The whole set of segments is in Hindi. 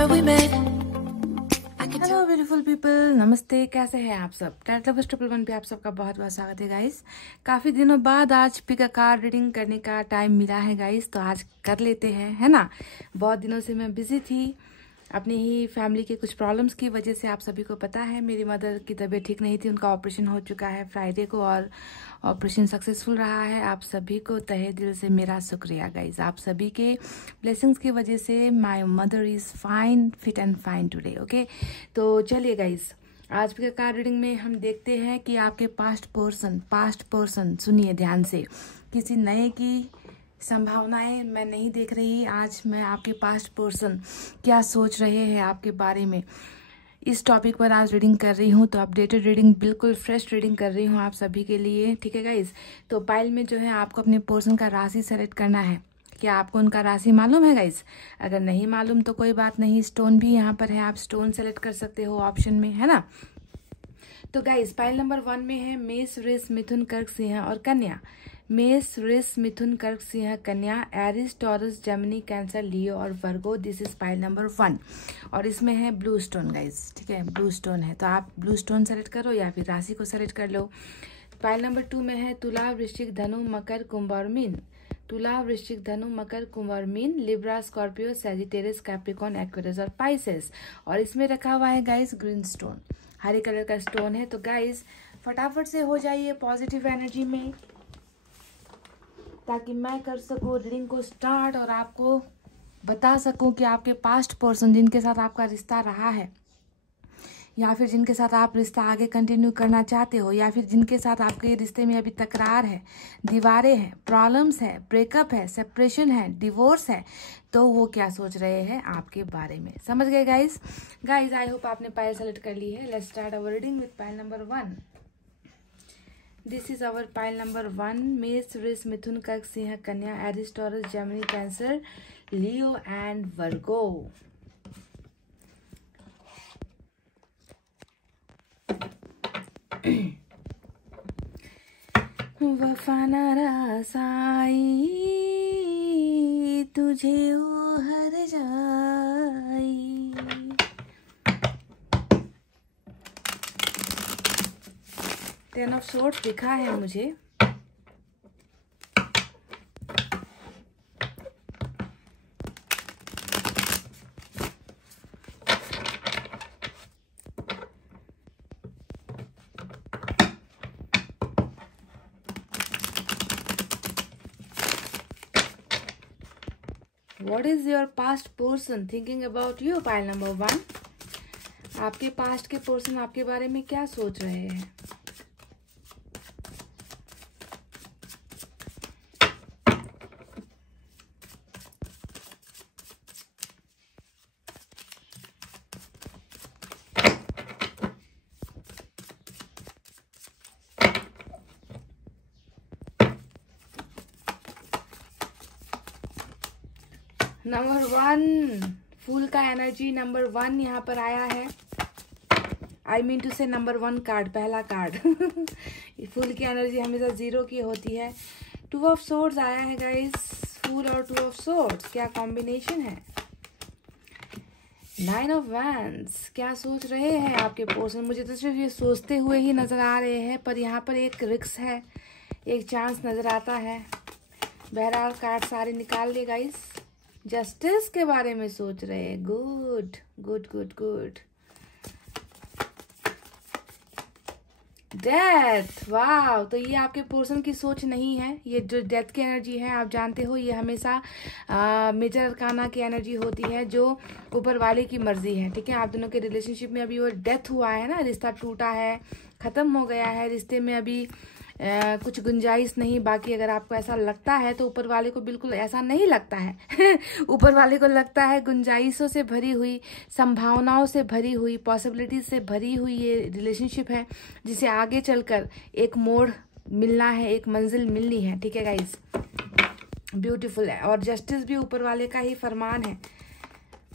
हेलो ब्यूटीफुल पीपल, नमस्ते। कैसे हैं आप सब? टैट लवर्स 111 पे आप सबका बहुत बहुत स्वागत है गाइस। काफ़ी दिनों बाद आज पिक अ कार्ड रीडिंग करने का टाइम मिला है गाइस, तो आज कर लेते हैं, है ना। बहुत दिनों से मैं बिजी थी, अपनी ही फैमिली के कुछ प्रॉब्लम्स की वजह से। आप सभी को पता है मेरी मदर की तबीयत ठीक नहीं थी, उनका ऑपरेशन हो चुका है फ्राइडे को और ऑपरेशन सक्सेसफुल रहा है। आप सभी को तहे दिल से मेरा शुक्रिया गाइज। आप सभी के ब्लेसिंग्स की वजह से my mother is fine, fit and fine today. Okay, तो चलिए गाइज, आज के कार्ड रीडिंग में हम देखते हैं कि आपके पास्ट पर्सन सुनिए ध्यान से, किसी नए की संभावनाएं मैं नहीं देख रही। आज मैं आपके पास्ट पर्सन क्या सोच रहे हैं आपके बारे में, इस टॉपिक पर आज रीडिंग कर रही हूँ। तो अपडेटेड रीडिंग, बिल्कुल फ्रेश रीडिंग कर रही हूँ आप सभी के लिए, ठीक है गाइज। तो पाइल में जो है आपको अपने पर्सन का राशि सेलेक्ट करना है। क्या आपको उनका राशि मालूम है गाइज? अगर नहीं मालूम तो कोई बात नहीं, स्टोन भी यहाँ पर है, आप स्टोन सेलेक्ट कर सकते हो ऑप्शन में, है ना। तो गाइज पाइल नंबर 1 में है मेष, वृष, मिथुन, कर्क, सिंह और कन्या। मेष, Vrish, Mithun, Kark, Singh, Kanya, Aries, Taurus, Gemini, Cancer, लियो और वर्गो। दिस इज पाइल नंबर 1 और इसमें है ब्लू स्टोन गाइज, ठीक है, ब्लू स्टोन है। तो आप ब्लू स्टोन सेलेक्ट करो या फिर राशि को सेलेक्ट कर लो। पाइल नंबर 2 में है तुला, वृश्चिक, धनु, मकर, कुंभ और मीन। तुला, वृश्चिक, धनु, मकर, कुंभ और mean, Libra, Scorpio, Sagittarius, Capricorn, Aquarius और पाइसेस। और इसमें रखा हुआ है गाइज ग्रीन स्टोन, हरे कलर का स्टोन है। तो गाइज फटाफट से हो जाइए पॉजिटिव एनर्जी में, ताकि मैं कर सकूँ रीडिंग को स्टार्ट और आपको बता सकूं कि आपके पास्ट पर्सन जिनके साथ आपका रिश्ता रहा है, या फिर जिनके साथ आप रिश्ता आगे कंटिन्यू करना चाहते हो, या फिर जिनके साथ आपके रिश्ते में अभी तकरार है, दीवारें हैं, प्रॉब्लम्स है, ब्रेकअप है, सेपरेशन है, डिवोर्स है, तो वो क्या सोच रहे हैं आपके बारे में। समझ गए गाइज? आई होप आपने पाइल सेलेक्ट कर ली है। Let's start our reading with pile number 1। This is our pile number 1। Mesh, Vrish, Mithun, Kark, Singh, Kanya, Aries, Taurus, Gemini, Cancer, Leo and Virgo. वफा न रसाई तुझे ओ हर जाई। टेन ऑफ सोर्ड्स दिखा है मुझे। What is your past person thinking about you? Pile number 1। आपके पास्ट के पर्सन आपके बारे में क्या सोच रहे हैं? नंबर 1 फूल का एनर्जी, नंबर 1 यहाँ पर आया है। आई मीन टू से नंबर 1 कार्ड, पहला कार्ड। फूल की एनर्जी हमेशा 0 की होती है। 2 ऑफ सोर्ड्स आया है गाइस, फूल और 2 ऑफ सोर्ड्स, क्या कॉम्बिनेशन है। 9 ऑफ वैंड्स, क्या सोच रहे हैं आपके पर्सन? मुझे तो सिर्फ ये सोचते हुए ही नजर आ रहे हैं, पर यहाँ पर एक रिस्क है, एक चांस नजर आता है। बहरहाल कार्ड सारे निकाल लिए गाइस। जस्टिस के बारे में सोच रहे हैं। Good good good good. Death, वाह। तो ये आपके पर्सन की सोच नहीं है, ये जो डेथ की एनर्जी है, आप जानते हो ये हमेशा मेजर अरकाना की एनर्जी होती है, जो ऊपर वाले की मर्जी है, ठीक है। आप दोनों के रिलेशनशिप में अभी वो डेथ हुआ है ना, रिश्ता टूटा है, खत्म हो गया है, रिश्ते में अभी कुछ गुंजाइश नहीं। बाकी अगर आपको ऐसा लगता है तो ऊपर वाले को बिल्कुल ऐसा नहीं लगता है। ऊपर वाले को लगता है गुंजाइशों से भरी हुई, संभावनाओं से भरी हुई, पॉसिबिलिटीज से भरी हुई ये रिलेशनशिप है, जिसे आगे चलकर एक मोड़ मिलना है, एक मंजिल मिलनी है, ठीक है गाइज। ब्यूटीफुल है। और जस्टिस भी ऊपर वाले का ही फरमान है।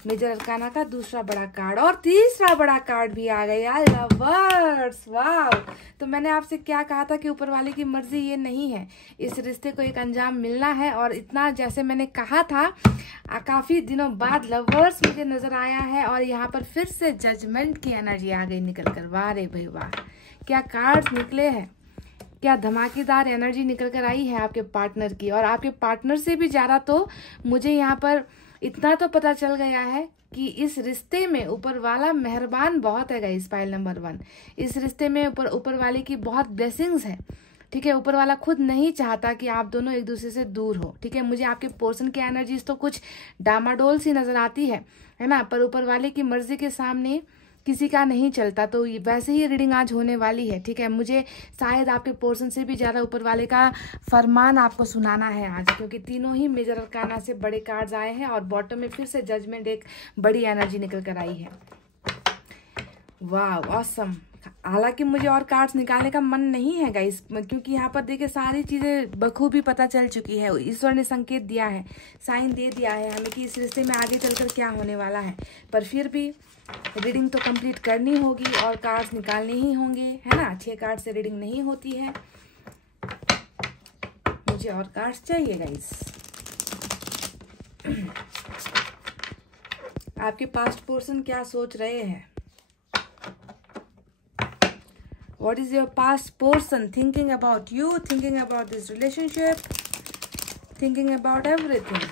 मेजर अरकाना का दूसरा बड़ा कार्ड और तीसरा बड़ा कार्ड भी आ गया, लवर्स। वाव! तो मैंने आपसे क्या कहा था कि ऊपर वाले की मर्जी ये नहीं है, इस रिश्ते को एक अंजाम मिलना है। और इतना जैसे मैंने कहा था, काफी दिनों बाद लवर्स मुझे नजर आया है और यहाँ पर फिर से जजमेंट की एनर्जी आ गई निकल कर। वाह रे भाई वाह, क्या कार्ड्स निकले हैं, क्या धमाकेदार एनर्जी निकल कर आई है आपके पार्टनर की। और आपके पार्टनर से भी ज्यादा तो मुझे यहाँ पर इतना तो पता चल गया है कि इस रिश्ते में ऊपर वाला मेहरबान बहुत है गाइस। पाइल नंबर 1, इस रिश्ते में ऊपर वाले की बहुत ब्लेसिंग्स है। ठीक है, ऊपर वाला खुद नहीं चाहता कि आप दोनों एक दूसरे से दूर हो। ठीक है, मुझे आपके पोर्शन की एनर्जीज तो कुछ डामाडोल सी नजर आती है ना, पर ऊपर वाले की मर्जी के सामने किसी का नहीं चलता। तो वैसे ही रीडिंग आज होने वाली है। ठीक है, मुझे शायद आपके पोर्शन से भी ज्यादा ऊपर वाले का फरमान आपको सुनाना है आज, क्योंकि तीनों ही मेजर अरकाना से बड़े कार्ड्स आए हैं और बॉटम में फिर से जजमेंट एक बड़ी एनर्जी निकल कर आई है। वाह, ऑसम। हालांकि मुझे और कार्ड्स निकालने का मन नहीं है गाइस, क्योंकि यहाँ पर देखिए सारी चीजें बखूबी पता चल चुकी है। ईश्वर ने संकेत दिया है, साइन दे दिया है हमें कि इस रिश्ते में आगे चलकर क्या होने वाला है। पर फिर भी रीडिंग तो कंप्लीट करनी होगी और कार्ड्स निकालने ही होंगे, है ना। 6 कार्ड से रीडिंग नहीं होती है, मुझे और कार्ड्स चाहिए गाइस। आपके पास्ट पर्सन क्या सोच रहे हैं? What is your past person thinking about you, thinking about this relationship, thinking about everything?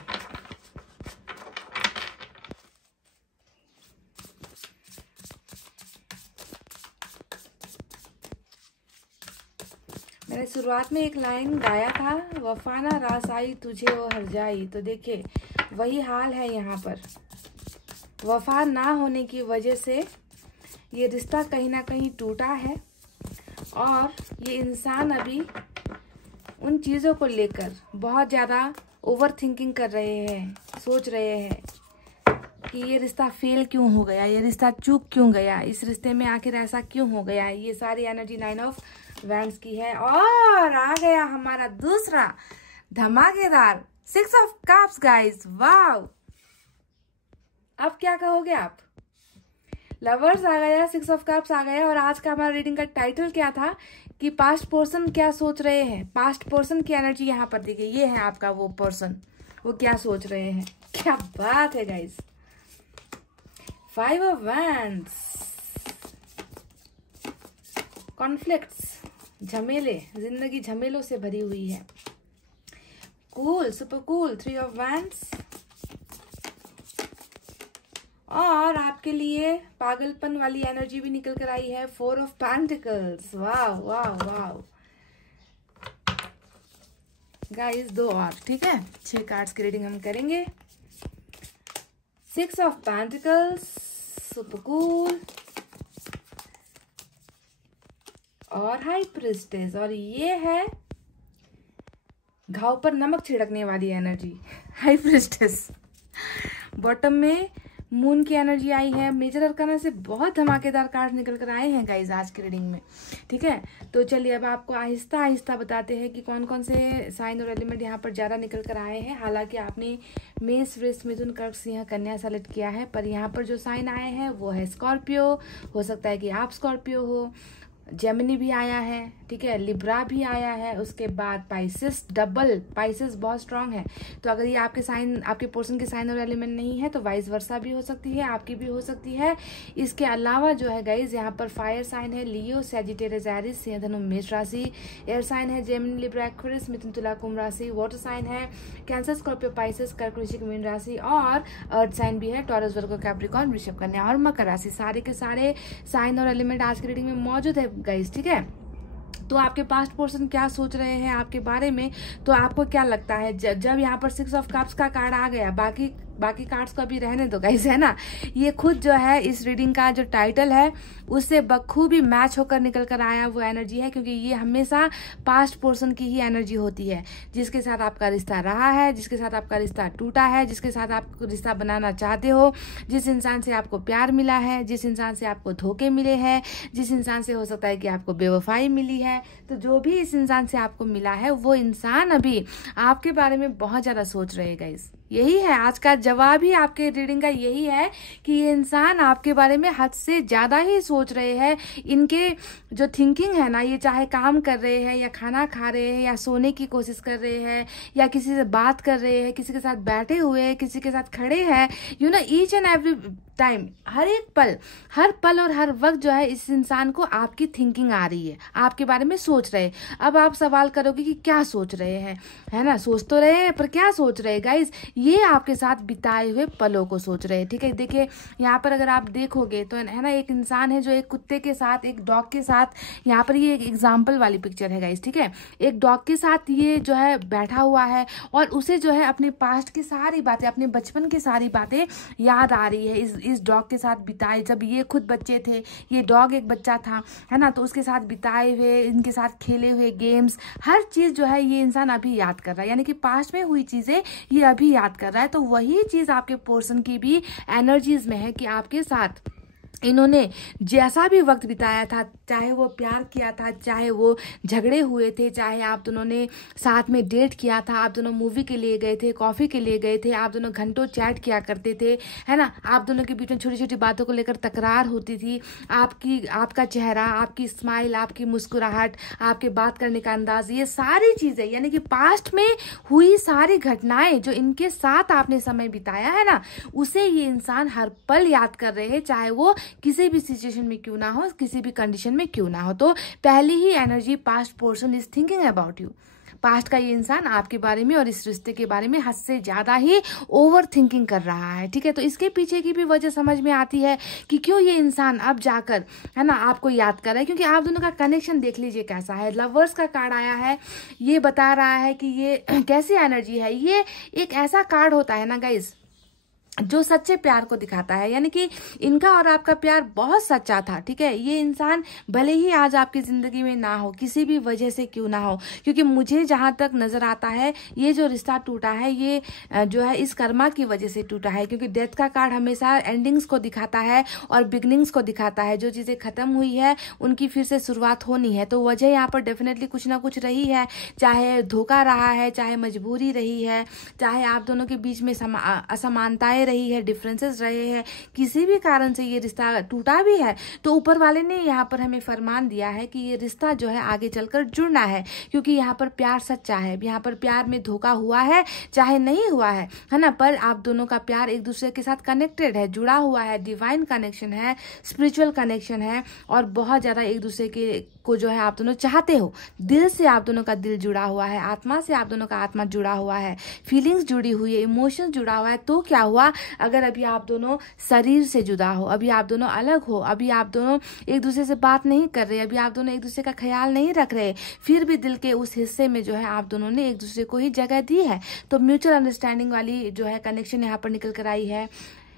मैंने शुरुआत में एक लाइन गाया था, वफाना रास आई तुझे वो हर जाई। तो देखिए वही हाल है यहाँ पर। वफा ना होने की वजह से ये रिश्ता कहीं ना कहीं टूटा है और ये इंसान अभी उन चीज़ों को लेकर बहुत ज़्यादा ओवर थिंकिंग कर रहे हैं, सोच रहे हैं कि ये रिश्ता फेल क्यों हो गया, ये रिश्ता चूक क्यों गया, इस रिश्ते में आखिर ऐसा क्यों हो गया। ये सारी एनर्जी 9 ऑफ वैंड्स की है। और आ गया हमारा दूसरा धमाकेदार 6 ऑफ कप्स गाइस। वाव! अब क्या कहोगे आप? लवर्स आ गया, 6 ऑफ कप्स आ गया। और आज का हमारा रीडिंग का टाइटल क्या था कि पास्ट पर्सन क्या सोच रहे हैं। पास्ट पर्सन की एनर्जी यहाँ पर देखिए, ये है आपका वो पर्सन, वो क्या सोच रहे हैं। क्या बात है गाइस। 5 ऑफ वैंड्स, कॉन्फ्लिक्ट्स, झमेले, जिंदगी झमेलों से भरी हुई है। Cool, super cool, 3 of wands. और आपके लिए पागलपन वाली एनर्जी भी निकल कर आई है, 4 of pentacles. Wow wow wow guys, 2 और, ठीक है। 6 कार्ड्स की रीडिंग हम करेंगे। 6 ऑफ पेंटिकल्स, सुपर कूल, और हाई प्रिस्टेस। और ये है घाव पर नमक छिड़कने वाली एनर्जी, हाई प्रिस्टेस। बॉटम में मून की एनर्जी आई है। मेजर अरकाना से बहुत धमाकेदार कार्ड निकल कर आए हैं गाइज आज की रीडिंग में। ठीक है, तो चलिए अब आपको आहिस्ता आहिस्ता बताते हैं कि कौन कौन से साइन और एलिमेंट यहाँ पर ज्यादा निकल कर आए हैं। हालांकि आपने मेष, वृष, मिथुन, कर्क, सिंह, कन्या सेलेक्ट किया है, पर यहाँ पर जो साइन आए हैं वो है स्कॉर्पियो। हो सकता है कि आप स्कॉर्पियो हो, जेमिनी भी आया है, ठीक है, लिब्रा भी आया है, उसके बाद पाइसेस, डबल पाइसेस बहुत स्ट्रांग है। तो अगर ये आपके साइन, आपके पोर्शन के साइन और एलिमेंट नहीं है तो वाइस वर्सा भी हो सकती है, आपकी भी हो सकती है। इसके अलावा जो है गाइज यहाँ पर फायर साइन है लियो, सैजिटेरियस, एरिस, सिंह, धनु, मेष राशि। एयर साइन है जेमिनी, लिब्रा, एक्वेरियस, मिथुन, तुला, कुंभ राशि। वाटर साइन है कैंसर, स्कॉर्पियो, पाइसेस, कर्क, वृश्चिक, मीन राशि। और अर्थ साइन भी है टॉरस, वर्गो, कैप्रिकॉर्न, वृषभ, कन्या और मकर राशि। सारे के सारे साइन और एलिमेंट आज की रीडिंग में मौजूद है गाइज, ठीक है। तो आपके पास्ट पर्सन क्या सोच रहे हैं आपके बारे में, तो आपको क्या लगता है? जब यहाँ पर 6 ऑफ कप्स का कार्ड आ गया, बाकी कार्ड्स को अभी रहने दो गाइस, है ना। ये खुद जो है इस रीडिंग का जो टाइटल है उससे बखूबी मैच होकर निकल कर आया वो एनर्जी है, क्योंकि ये हमेशा पास्ट पर्सन की ही एनर्जी होती है। जिसके साथ आपका रिश्ता रहा है, जिसके साथ आपका रिश्ता टूटा है, जिसके साथ आप रिश्ता बनाना चाहते हो, जिस इंसान से आपको प्यार मिला है, जिस इंसान से आपको धोखे मिले हैं, जिस इंसान से हो सकता है कि आपको बेवफाई मिली है, तो जो भी इस इंसान से आपको मिला है वो इंसान अभी आपके बारे में बहुत ज्यादा सोच रहे गाइस। यही है आज का जवाब ही आपके रीडिंग का यही है कि ये इंसान आपके बारे में हद से ज्यादा ही सोच रहे हैं। इनके जो थिंकिंग है ना, ये चाहे काम कर रहे हैं या खाना खा रहे हैं या सोने की कोशिश कर रहे हैं या किसी से बात कर रहे हैं, किसी के साथ बैठे हुए हैं, किसी के साथ खड़े हैं, you know each and every time, हर एक पल, हर पल और हर वक्त जो है इस इंसान को आपकी थिंकिंग आ रही है, आपके बारे में सोच रहे हैं। अब आप सवाल करोगे कि क्या सोच रहे हैं, है ना, सोच तो रहे हैं पर क्या सोच रहे हैं गाइज, ये आपके साथ बिताए हुए पलों को सोच रहे हैं। ठीक है, देखिए यहाँ पर अगर आप देखोगे तो है ना, एक इंसान है जो एक कुत्ते के साथ, एक डॉग के साथ, यहाँ पर ये एक एग्जाम्पल वाली पिक्चर है गाइज। ठीक है, एक डॉग के साथ ये जो है बैठा हुआ है और उसे जो है अपने पास्ट की सारी बातें, अपने बचपन की सारी बातें याद आ रही है इस डॉग के साथ बिताए, जब ये खुद बच्चे थे, ये डॉग एक बच्चा था, है ना, तो उसके साथ बिताए हुए, इनके साथ खेले हुए गेम्स, हर चीज जो है ये इंसान अभी याद कर रहा है, यानी कि पास्ट में हुई चीजें ये अभी याद कर रहा है। तो वही चीज आपके पर्सन की भी एनर्जीज में है कि आपके साथ इन्होंने जैसा भी वक्त बिताया था, चाहे वो प्यार किया था, चाहे वो झगड़े हुए थे, चाहे आप दोनों ने साथ में डेट किया था, आप दोनों मूवी के लिए गए थे, कॉफी के लिए गए थे, आप दोनों घंटों चैट किया करते थे, है ना, आप दोनों के बीच में छोटी छोटी बातों को लेकर तकरार होती थी, आपका चेहरा, आपकी स्माइल, आपकी मुस्कुराहट, आपके बात करने का अंदाज, ये सारी चीजें यानी कि पास्ट में हुई सारी घटनाएं जो इनके साथ आपने समय बिताया है ना, उसे ये इंसान हर पल याद कर रहे हैं, चाहे वो किसी भी सिचुएशन में क्यों ना हो, किसी भी कंडीशन में क्यों ना हो। तो पहली ही energy past person is thinking about you. Past का ये इंसान आपके बारे में और इस रिश्ते के बारे में हद से ज्यादा ही ओवर थिंकिंग कर रहा है। ठीक है, तो इसके पीछे की भी वजह समझ में आती है कि क्यों ये इंसान अब जाकर, है ना, आपको याद कर रहा है, क्योंकि आप दोनों का कनेक्शन देख लीजिए कैसा है। लवर्स का कार्ड आया है, ये बता रहा है कि ये कैसी एनर्जी है। ये एक ऐसा कार्ड होता है ना गाइज जो सच्चे प्यार को दिखाता है, यानी कि इनका और आपका प्यार बहुत सच्चा था। ठीक है, ये इंसान भले ही आज आपकी जिंदगी में ना हो, किसी भी वजह से क्यों ना हो, क्योंकि मुझे जहां तक नजर आता है ये जो रिश्ता टूटा है ये जो है इस कर्मा की वजह से टूटा है, क्योंकि डेथ का कार्ड हमेशा एंडिंग्स को दिखाता है और बिगनिंग्स को दिखाता है। जो चीजें खत्म हुई है उनकी फिर से शुरुआत होनी है। तो वजह यहाँ पर डेफिनेटली कुछ ना कुछ रही है, चाहे धोखा रहा है, चाहे मजबूरी रही है, चाहे आप दोनों के बीच में असमानताएं रही है, डिफरेंसेस रहे हैं, किसी भी कारण से ये रिश्ता टूटा भी है, तो ऊपर वाले ने यहाँ पर हमें फरमान दिया है कि ये रिश्ता जो है आगे चलकर जुड़ना है, क्योंकि यहाँ पर प्यार सच्चा है। यहाँ पर प्यार में धोखा हुआ है चाहे नहीं हुआ है ना, पर आप दोनों का प्यार एक दूसरे के साथ कनेक्टेड है, जुड़ा हुआ है, डिवाइन कनेक्शन है, स्पिरिचुअल कनेक्शन है और बहुत ज्यादा एक दूसरे को जो है आप दोनों चाहते हो। दिल से आप दोनों का दिल जुड़ा हुआ है, आत्मा से आप दोनों का आत्मा जुड़ा हुआ है, फीलिंग्स जुड़ी हुई है, इमोशंस जुड़ा हुआ है। तो क्या हुआ अगर अभी आप दोनों शरीर से जुदा हो, अभी आप दोनों अलग हो, अभी आप दोनों एक दूसरे से बात नहीं कर रहे, अभी आप दोनों एक दूसरे का ख्याल नहीं रख रहे, फिर भी दिल के उस हिस्से में जो है आप दोनों ने एक दूसरे को ही जगह दी है। तो म्यूचुअल अंडरस्टैंडिंग वाली जो है कनेक्शन यहाँ पर निकल कर आई है।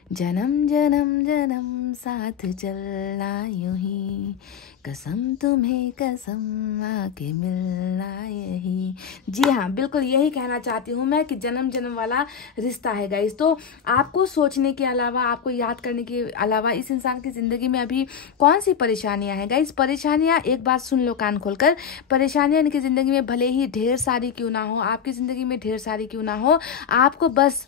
जन्म जन्म जन्म साथ चलना यूं ही, कसम तुम्हें कसम आके मिलना यही। जी हाँ, बिल्कुल यही कहना चाहती हूँ मैं कि जन्म जन्म वाला रिश्ता है गाइस। तो आपको सोचने के अलावा, आपको याद करने के अलावा इस इंसान की जिंदगी में अभी कौन सी परेशानियां हैं गाइस। परेशानियां, एक बात सुन लो कान खोलकर, परेशानियां इनकी जिंदगी में भले ही ढेर सारी क्यों ना हो, आपकी जिंदगी में ढेर सारी क्यों ना हो, आपको बस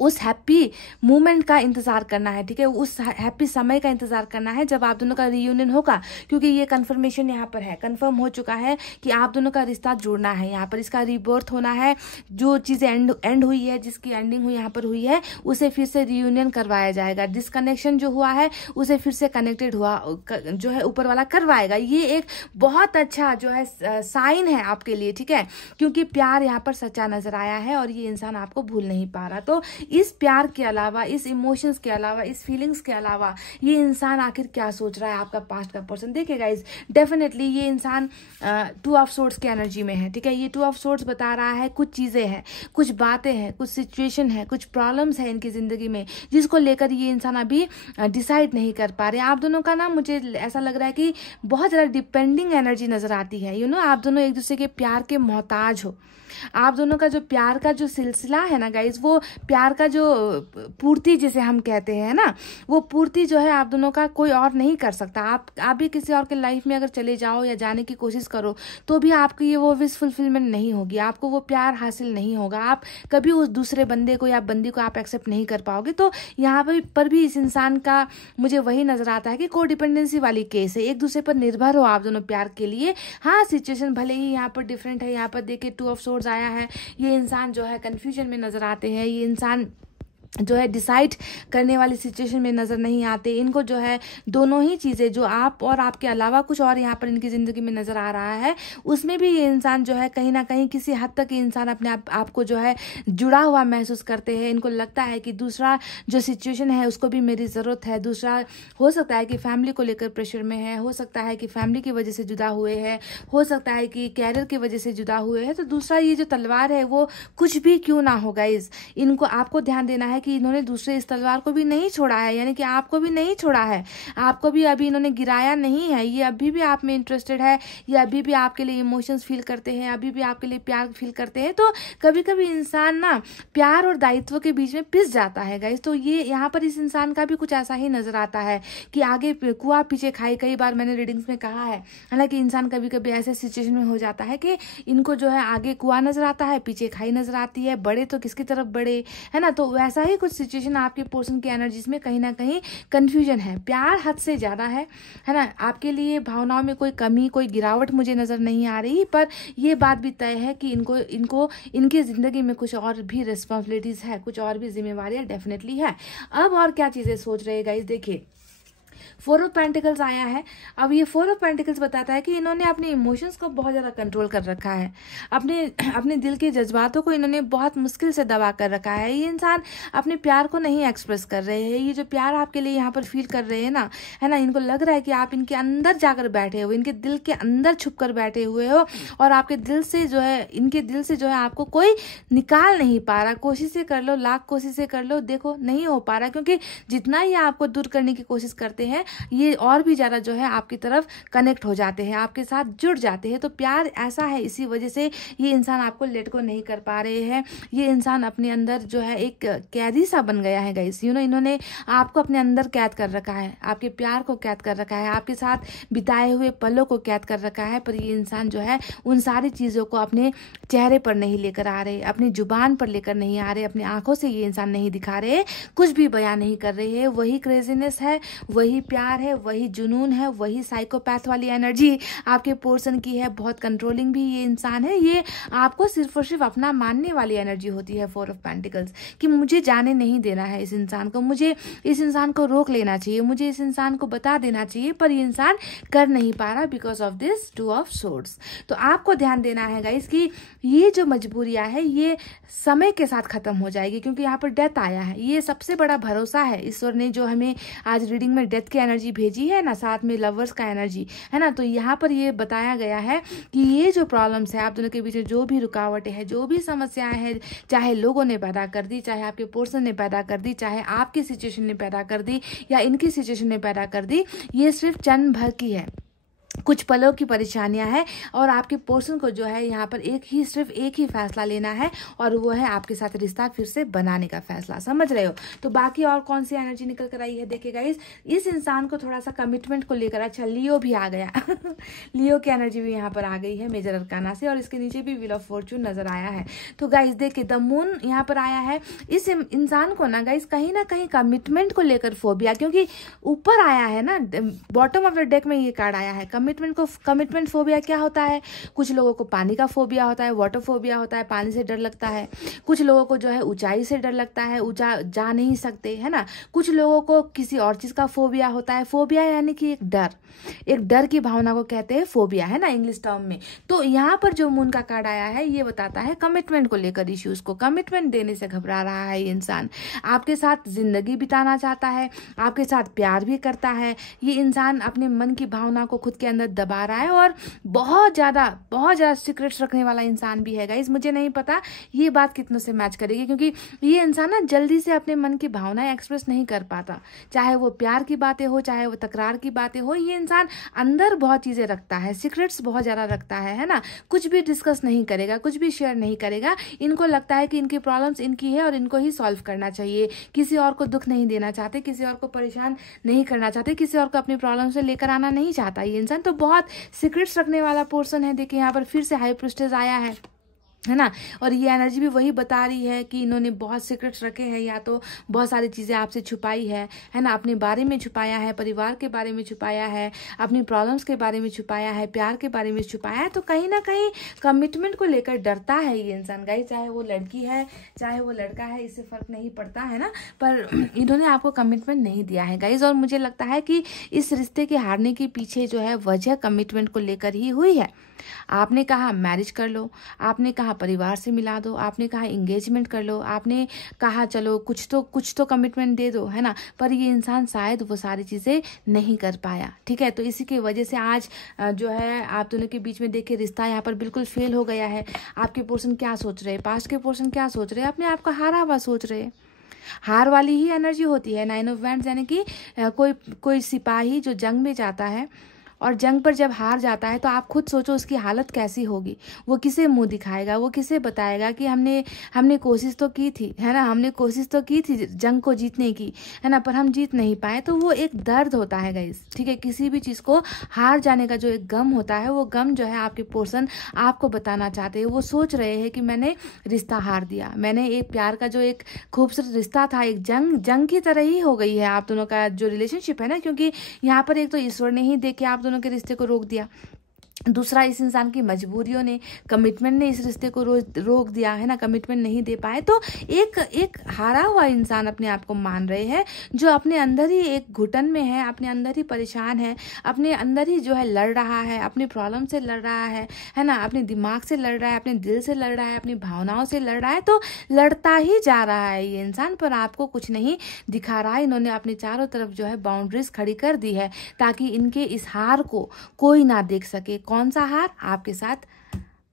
उस हैप्पी मोमेंट का इंतजार करना है। ठीक है, उस हैप्पी समय का इंतजार करना है जब आप दोनों का रियूनियन होगा, क्योंकि ये कंफर्मेशन यहाँ पर है, कंफर्म हो चुका है कि आप दोनों का रिश्ता जुड़ना है, यहाँ पर इसका रीबर्थ होना है। जो चीजें एंड हुई है, जिसकी एंडिंग हुई यहाँ पर हुई है, उसे फिर से रियूनियन करवाया जाएगा। डिसकनेक्शन जो हुआ है उसे फिर से कनेक्टेड हुआ जो है ऊपर वाला करवाएगा। ये एक बहुत अच्छा जो है साइन है आपके लिए। ठीक है, क्योंकि प्यार यहाँ पर सच्चा नजर आया है और ये इंसान आपको भूल नहीं पा रहा। तो इस प्यार के अलावा, इस इमोशंस के अलावा, इस फीलिंग्स के अलावा ये इंसान आखिर क्या सोच रहा है, आपका पास्ट का पर्सन। देखिए गाइस, डेफिनेटली ये इंसान 2 ऑफ सोर्ड्स की एनर्जी में है। ठीक है, ये 2 ऑफ सोर्ड्स बता रहा है कुछ चीजें हैं, कुछ बातें हैं, कुछ सिचुएशन है, कुछ प्रॉब्लम्स है इनकी जिंदगी में, जिसको लेकर ये इंसान अभी डिसाइड नहीं कर पा रहे। आप दोनों का ना, मुझे ऐसा लग रहा है कि बहुत ज्यादा डिपेंडिंग एनर्जी नजर आती है। आप दोनों एक दूसरे के प्यार के मोहताज हो। आप दोनों का जो प्यार का जो सिलसिला है ना गाइज, वो प्यार का जो पूर्ति जिसे हम कहते हैं ना, वो पूर्ति जो है आप दोनों का कोई और नहीं कर सकता। आप भी किसी और के लाइफ में अगर चले जाओ या जाने की कोशिश करो तो भी आपकी ये वो विश फुलफिलमेंट नहीं होगी, आपको वो प्यार हासिल नहीं होगा, आप कभी उस दूसरे बंदे को या बंदी को आप एक्सेप्ट नहीं कर पाओगे। तो यहाँ पर भी इस इंसान का मुझे वही नजर आता है कि को डिपेंडेंसी वाली केस है, एक दूसरे पर निर्भर हो आप दोनों प्यार के लिए। हाँ, सिचुएशन भले ही यहाँ पर डिफरेंट है, यहाँ पर देखिए 2 ऑफ सोर्ड्स आया है, ये इंसान जो है कंफ्यूजन में नजर आते हैं, ये इंसान जो है डिसाइड करने वाली सिचुएशन में नज़र नहीं आते। इनको जो है दोनों ही चीज़ें, जो आप और आपके अलावा कुछ और यहाँ पर इनकी ज़िंदगी में नज़र आ रहा है, उसमें भी ये इंसान जो है कहीं ना कहीं किसी हद तक ये इंसान अपने आप को जो है जुड़ा हुआ महसूस करते हैं। इनको लगता है कि दूसरा जो सिचुएशन है उसको भी मेरी ज़रूरत है। दूसरा हो सकता है कि फैमिली को लेकर प्रेशर में है, हो सकता है कि फैमिली की वजह से जुदा हुए हैं, हो सकता है कि कैरियर की वजह से जुदा हुए हैं। तो दूसरा ये जो तलवार है वो कुछ भी क्यों ना हो गाइस, इनको आपको ध्यान देना है कि इन्होंने दूसरे इस तलवार को भी नहीं छोड़ा है, यानी कि आपको भी नहीं छोड़ा है, आपको भी अभी इन्होंने गिराया नहीं है। ये अभी भी आप में इंटरेस्टेड है, ये अभी भी आपके लिए इमोशंस फील करते हैं, अभी भी आपके लिए प्यार फील करते हैं। तो कभी कभी इंसान ना प्यार और दायित्व के बीच में पिस जाता है गाइस। तो ये यहाँ पर इस इंसान का भी कुछ ऐसा ही नजर आता है कि आगे कुआ पीछे खाई, कई बार मैंने रीडिंग्स में कहा है। हालांकि इंसान कभी कभी ऐसे सिचुएशन में हो जाता है कि इनको जो है आगे कुआ नजर आता है, पीछे खाई नजर आती है, बड़े तो किसकी तरफ बड़े, है ना। तो वैसा ही कुछ सिचुएशन आपके पर्सन की एनर्जीज में कहीं ना कहीं कंफ्यूजन है, प्यार हद से ज्यादा है ना। आपके लिए भावनाओं में कोई कमी, कोई गिरावट मुझे नजर नहीं आ रही, पर ये बात भी तय है कि इनको इनकी जिंदगी में कुछ और भी रिस्पॉन्सिबिलिटीज है, कुछ और भी जिम्मेवारियां डेफिनेटली है। अब और क्या चीजें सोच रहे गाइस, देखिए 4 ऑफ पेंटिकल्स आया है। अब ये 4 ऑफ पेंटिकल्स बताता है कि इन्होंने अपने इमोशंस को बहुत ज़्यादा कंट्रोल कर रखा है, अपने दिल के जज्बातों को इन्होंने बहुत मुश्किल से दबा कर रखा है। ये इंसान अपने प्यार को नहीं एक्सप्रेस कर रहे हैं। ये जो प्यार आपके लिए यहाँ पर फील कर रहे हैं ना, है ना, इनको लग रहा है कि आप इनके अंदर जाकर बैठे हो, इनके दिल के अंदर छुप कर बैठे हुए हो, और आपके दिल से जो है, इनके दिल से जो है आपको कोई निकाल नहीं पा रहा। कोशिशें कर लो, लाख कोशिशें कर लो, देखो नहीं हो पा रहा, क्योंकि जितना ये आपको दूर करने की कोशिश करते हैं ये और भी ज्यादा जो है आपकी तरफ कनेक्ट हो जाते हैं, आपके साथ जुड़ जाते हैं। तो प्यार ऐसा है, इसी वजह से ये इंसान आपको लेट को नहीं कर पा रहे हैं। ये इंसान अपने अंदर जो है एक कैदी सा बन गया है गाइस। इन्होंने आपको अपने अंदर कैद कर रखा है, आपके प्यार को कैद कर रखा है, आपके साथ बिताए हुए पलों को कैद कर रखा है। पर ये इंसान जो है उन सारी चीजों को अपने चेहरे पर नहीं लेकर आ रहे, अपनी जुबान पर लेकर नहीं आ रहे, अपनी आंखों से ये इंसान नहीं दिखा रहे, कुछ भी बयान नहीं कर रहे हैं। वही क्रेजीनेस है, वही प्यार है, वही जुनून है, वही साइकोपैथ वाली एनर्जी आपके पोर्सन की है। बहुत कंट्रोलिंग भी ये इंसान है। ये आपको सिर्फ और सिर्फ अपना मानने वाली एनर्जी होती है 4 ऑफ पेंटिकल्स, कि मुझे जाने नहीं देना है इस इंसान को, मुझे इस इंसान को रोक लेना चाहिए, मुझे इस इंसान को बता देना चाहिए, पर ये इंसान कर नहीं पा रहा because of this 2 of swords. तो आपको ध्यान देना है गाइस कि ये जो मजबूरियां है ये समय के साथ खत्म हो जाएगी, क्योंकि यहाँ पर डेथ आया है। ये सबसे बड़ा भरोसा है ईश्वर ने जो हमें आज रीडिंग में डेथ की एनर्जी भेजी है ना, साथ में लवर्स का एनर्जी है ना। तो यहाँ पर ये बताया गया है कि ये जो प्रॉब्लम्स है आप दोनों के बीच में, जो भी रुकावटें हैं, जो भी समस्याएं हैं, चाहे लोगों ने पैदा कर दी, चाहे आपके पर्सन ने पैदा कर दी, चाहे आपकी सिचुएशन ने पैदा कर दी या इनकी सिचुएशन ने पैदा कर दी, ये सिर्फ क्षण भर की है, कुछ पलों की परेशानियां हैं। और आपके पर्सन को जो है यहाँ पर सिर्फ एक ही फैसला लेना है, और वो है आपके साथ रिश्ता फिर से बनाने का फैसला। समझ रहे हो। तो बाकी और कौन सी एनर्जी निकल कर आई है देखिएगा इस इंसान को थोड़ा सा कमिटमेंट को लेकर, अच्छा लियो भी आ गया लियो की एनर्जी भी यहाँ पर आ गई है मेजर अरकाना से, और इसके नीचे भी व्हील ऑफ फॉर्चून नजर आया है। तो गाइस देखिए द मून यहाँ पर आया है। इस इंसान को ना गाइस कहीं ना कहीं कमिटमेंट को लेकर फोबिया, क्योंकि ऊपर आया है ना, बॉटम ऑफ द डेक में ये कार्ड आया है कमिटमेंट फोबिया क्या होता है। कुछ लोगों को पानी का फोबिया होता है, वाटर फोबिया होता है, पानी से डर लगता है। कुछ लोगों को जो है ऊंचाई से डर लगता है, ऊंचा जा नहीं सकते, है ना। कुछ लोगों को किसी और चीज का फोबिया होता है। फोबिया यानी कि एक डर की भावना को कहते हैं फोबिया, है ना, इंग्लिश टर्म में। तो यहाँ पर जो मून का कार्ड आया है ये बताता है कमिटमेंट को लेकर इश्यूज को, कमिटमेंट देने से घबरा रहा है ये इंसान, आपके साथ जिंदगी बिताना चाहता है, आपके साथ प्यार भी करता है। ये इंसान अपने मन की भावना को खुद के अंदर दबा रहा है और बहुत ज़्यादा सीक्रेट्स रखने वाला इंसान भी है गाइस। मुझे नहीं पता ये बात कितनों से मैच करेगी, क्योंकि ये इंसान ना जल्दी से अपने मन की भावनाएं एक्सप्रेस नहीं कर पाता, चाहे वो प्यार की बातें हो, चाहे वो तकरार की बातें हो। ये इंसान अंदर बहुत चीज़ें रखता है, सीक्रेट्स बहुत ज़्यादा रखता है ना। कुछ भी डिस्कस नहीं करेगा, कुछ भी शेयर नहीं करेगा। इनको लगता है कि इनकी प्रॉब्लम्स इनकी है और इनको ही सॉल्व करना चाहिए। किसी और को दुख नहीं देना चाहते, किसी और को परेशान नहीं करना चाहते, किसी और को अपनी प्रॉब्लम से लेकर आना नहीं चाहता ये इंसान। तो बहुत सीक्रेट्स रखने वाला पर्सन है। देखिए यहाँ पर फिर से हाई प्रीस्टेस आया है ना। और ये एनर्जी भी वही बता रही है कि इन्होंने बहुत सीक्रेट्स रखे हैं, या तो बहुत सारी चीज़ें आपसे छुपाई है ना। अपने बारे में छुपाया है, परिवार के बारे में छुपाया है, अपनी प्रॉब्लम्स के बारे में छुपाया है, प्यार के बारे में छुपाया है। तो कहीं ना कहीं कमिटमेंट को लेकर डरता है ये इंसान गाइस। चाहे वो लड़की है चाहे वो लड़का है, इससे फर्क नहीं पड़ता है ना, पर इन्होंने आपको कमिटमेंट नहीं दिया है गाइस। और मुझे लगता है कि इस रिश्ते के हारने के पीछे जो है वजह कमिटमेंट को लेकर ही हुई है। आपने कहा मैरिज कर लो, आपने कहा परिवार से मिला दो, आपने कहा एंगेजमेंट कर लो, आपने कहा चलो कुछ तो कमिटमेंट दे दो, है ना। पर ये इंसान शायद वो सारी चीज़ें नहीं कर पाया, ठीक है। तो इसी की वजह से आज जो है आप दोनों के बीच में देखिए रिश्ता यहाँ पर बिल्कुल फेल हो गया है। आपके पर्सन क्या सोच रहे हैं, पास्ट के पर्सन क्या सोच रहे हैं, अपने आप को हारा हुआ सोच रहे हैं। हार वाली ही एनर्जी होती है 9 ऑफ वैंड्स, यानी कि कोई सिपाही जो जंग में जाता है और जंग पर जब हार जाता है तो आप खुद सोचो उसकी हालत कैसी होगी। वो किसे मुंह दिखाएगा, वो किसे बताएगा कि हमने कोशिश तो की थी, है ना, हमने कोशिश तो की थी जंग को जीतने की, है ना, पर हम जीत नहीं पाए। तो वो एक दर्द होता है गाइस, ठीक है। किसी भी चीज़ को हार जाने का जो एक गम होता है, वो गम जो है आपके पर्सन आपको बताना चाहते हैं। वो सोच रहे हैं कि मैंने रिश्ता हार दिया, मैंने एक प्यार का जो एक खूबसूरत रिश्ता था, एक जंग की तरह ही हो गई है आप दोनों का जो रिलेशनशिप है ना। क्योंकि यहाँ पर एक तो ईश्वर ने ही देख के आप दोनों के रिश्ते को रोक दिया, दूसरा इस इंसान की मजबूरियों ने, कमिटमेंट ने इस रिश्ते को रोक दिया, है ना। कमिटमेंट नहीं दे पाए तो एक हारा हुआ इंसान अपने आप को मान रहे हैं, जो अपने अंदर ही एक घुटन में है, अपने अंदर ही परेशान है, अपने अंदर ही जो है लड़ रहा है, अपनी प्रॉब्लम से लड़ रहा है ना, अपने दिमाग से लड़ रहा है, अपने दिल से लड़ रहा है, अपनी भावनाओं से लड़ रहा है। तो लड़ता ही जा रहा है ये इंसान, पर आपको कुछ नहीं दिखा रहा है। इन्होंने अपने चारों तरफ जो है बाउंड्रीज खड़ी कर दी है ताकि इनके इस हार को कोई ना देख सके। कौन सा हार? आपके साथ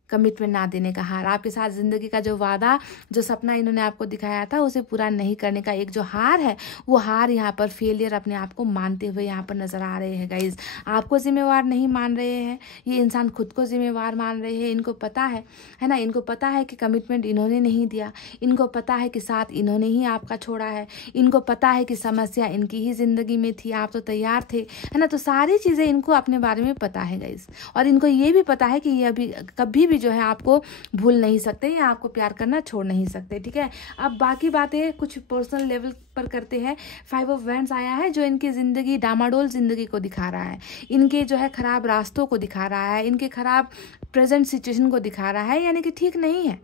कमिटमेंट ना देने का हार, आपके साथ जिंदगी का जो वादा, जो सपना इन्होंने आपको दिखाया था उसे पूरा नहीं करने का एक जो हार है, वो हार यहाँ पर फेलियर अपने आप को मानते हुए यहाँ पर नजर आ रहे हैं गाइज। आपको जिम्मेवार नहीं मान रहे हैं ये इंसान, खुद को जिम्मेवार मान रहे हैं। इनको पता है ना, इनको पता है कि कमिटमेंट इन्होंने नहीं दिया, इनको पता है कि साथ इन्होंने ही आपका छोड़ा है, इनको पता है कि समस्या इनकी ही जिंदगी में थी, आप तो तैयार थे, है ना। तो सारी चीजें इनको अपने बारे में पता है गाइज। और इनको ये भी पता है कि ये अभी कभी भी जो है आपको भूल नहीं सकते या आपको प्यार करना छोड़ नहीं सकते, ठीक है। अब बाकी बातें कुछ पर्सनल लेवल पर करते हैं। 5 ऑफ वैंड्स आया है जो इनकी जिंदगी, डामाडोल जिंदगी को दिखा रहा है, इनके जो है खराब रास्तों को दिखा रहा है, इनके खराब प्रेजेंट सिचुएशन को दिखा रहा है, यानी कि ठीक नहीं है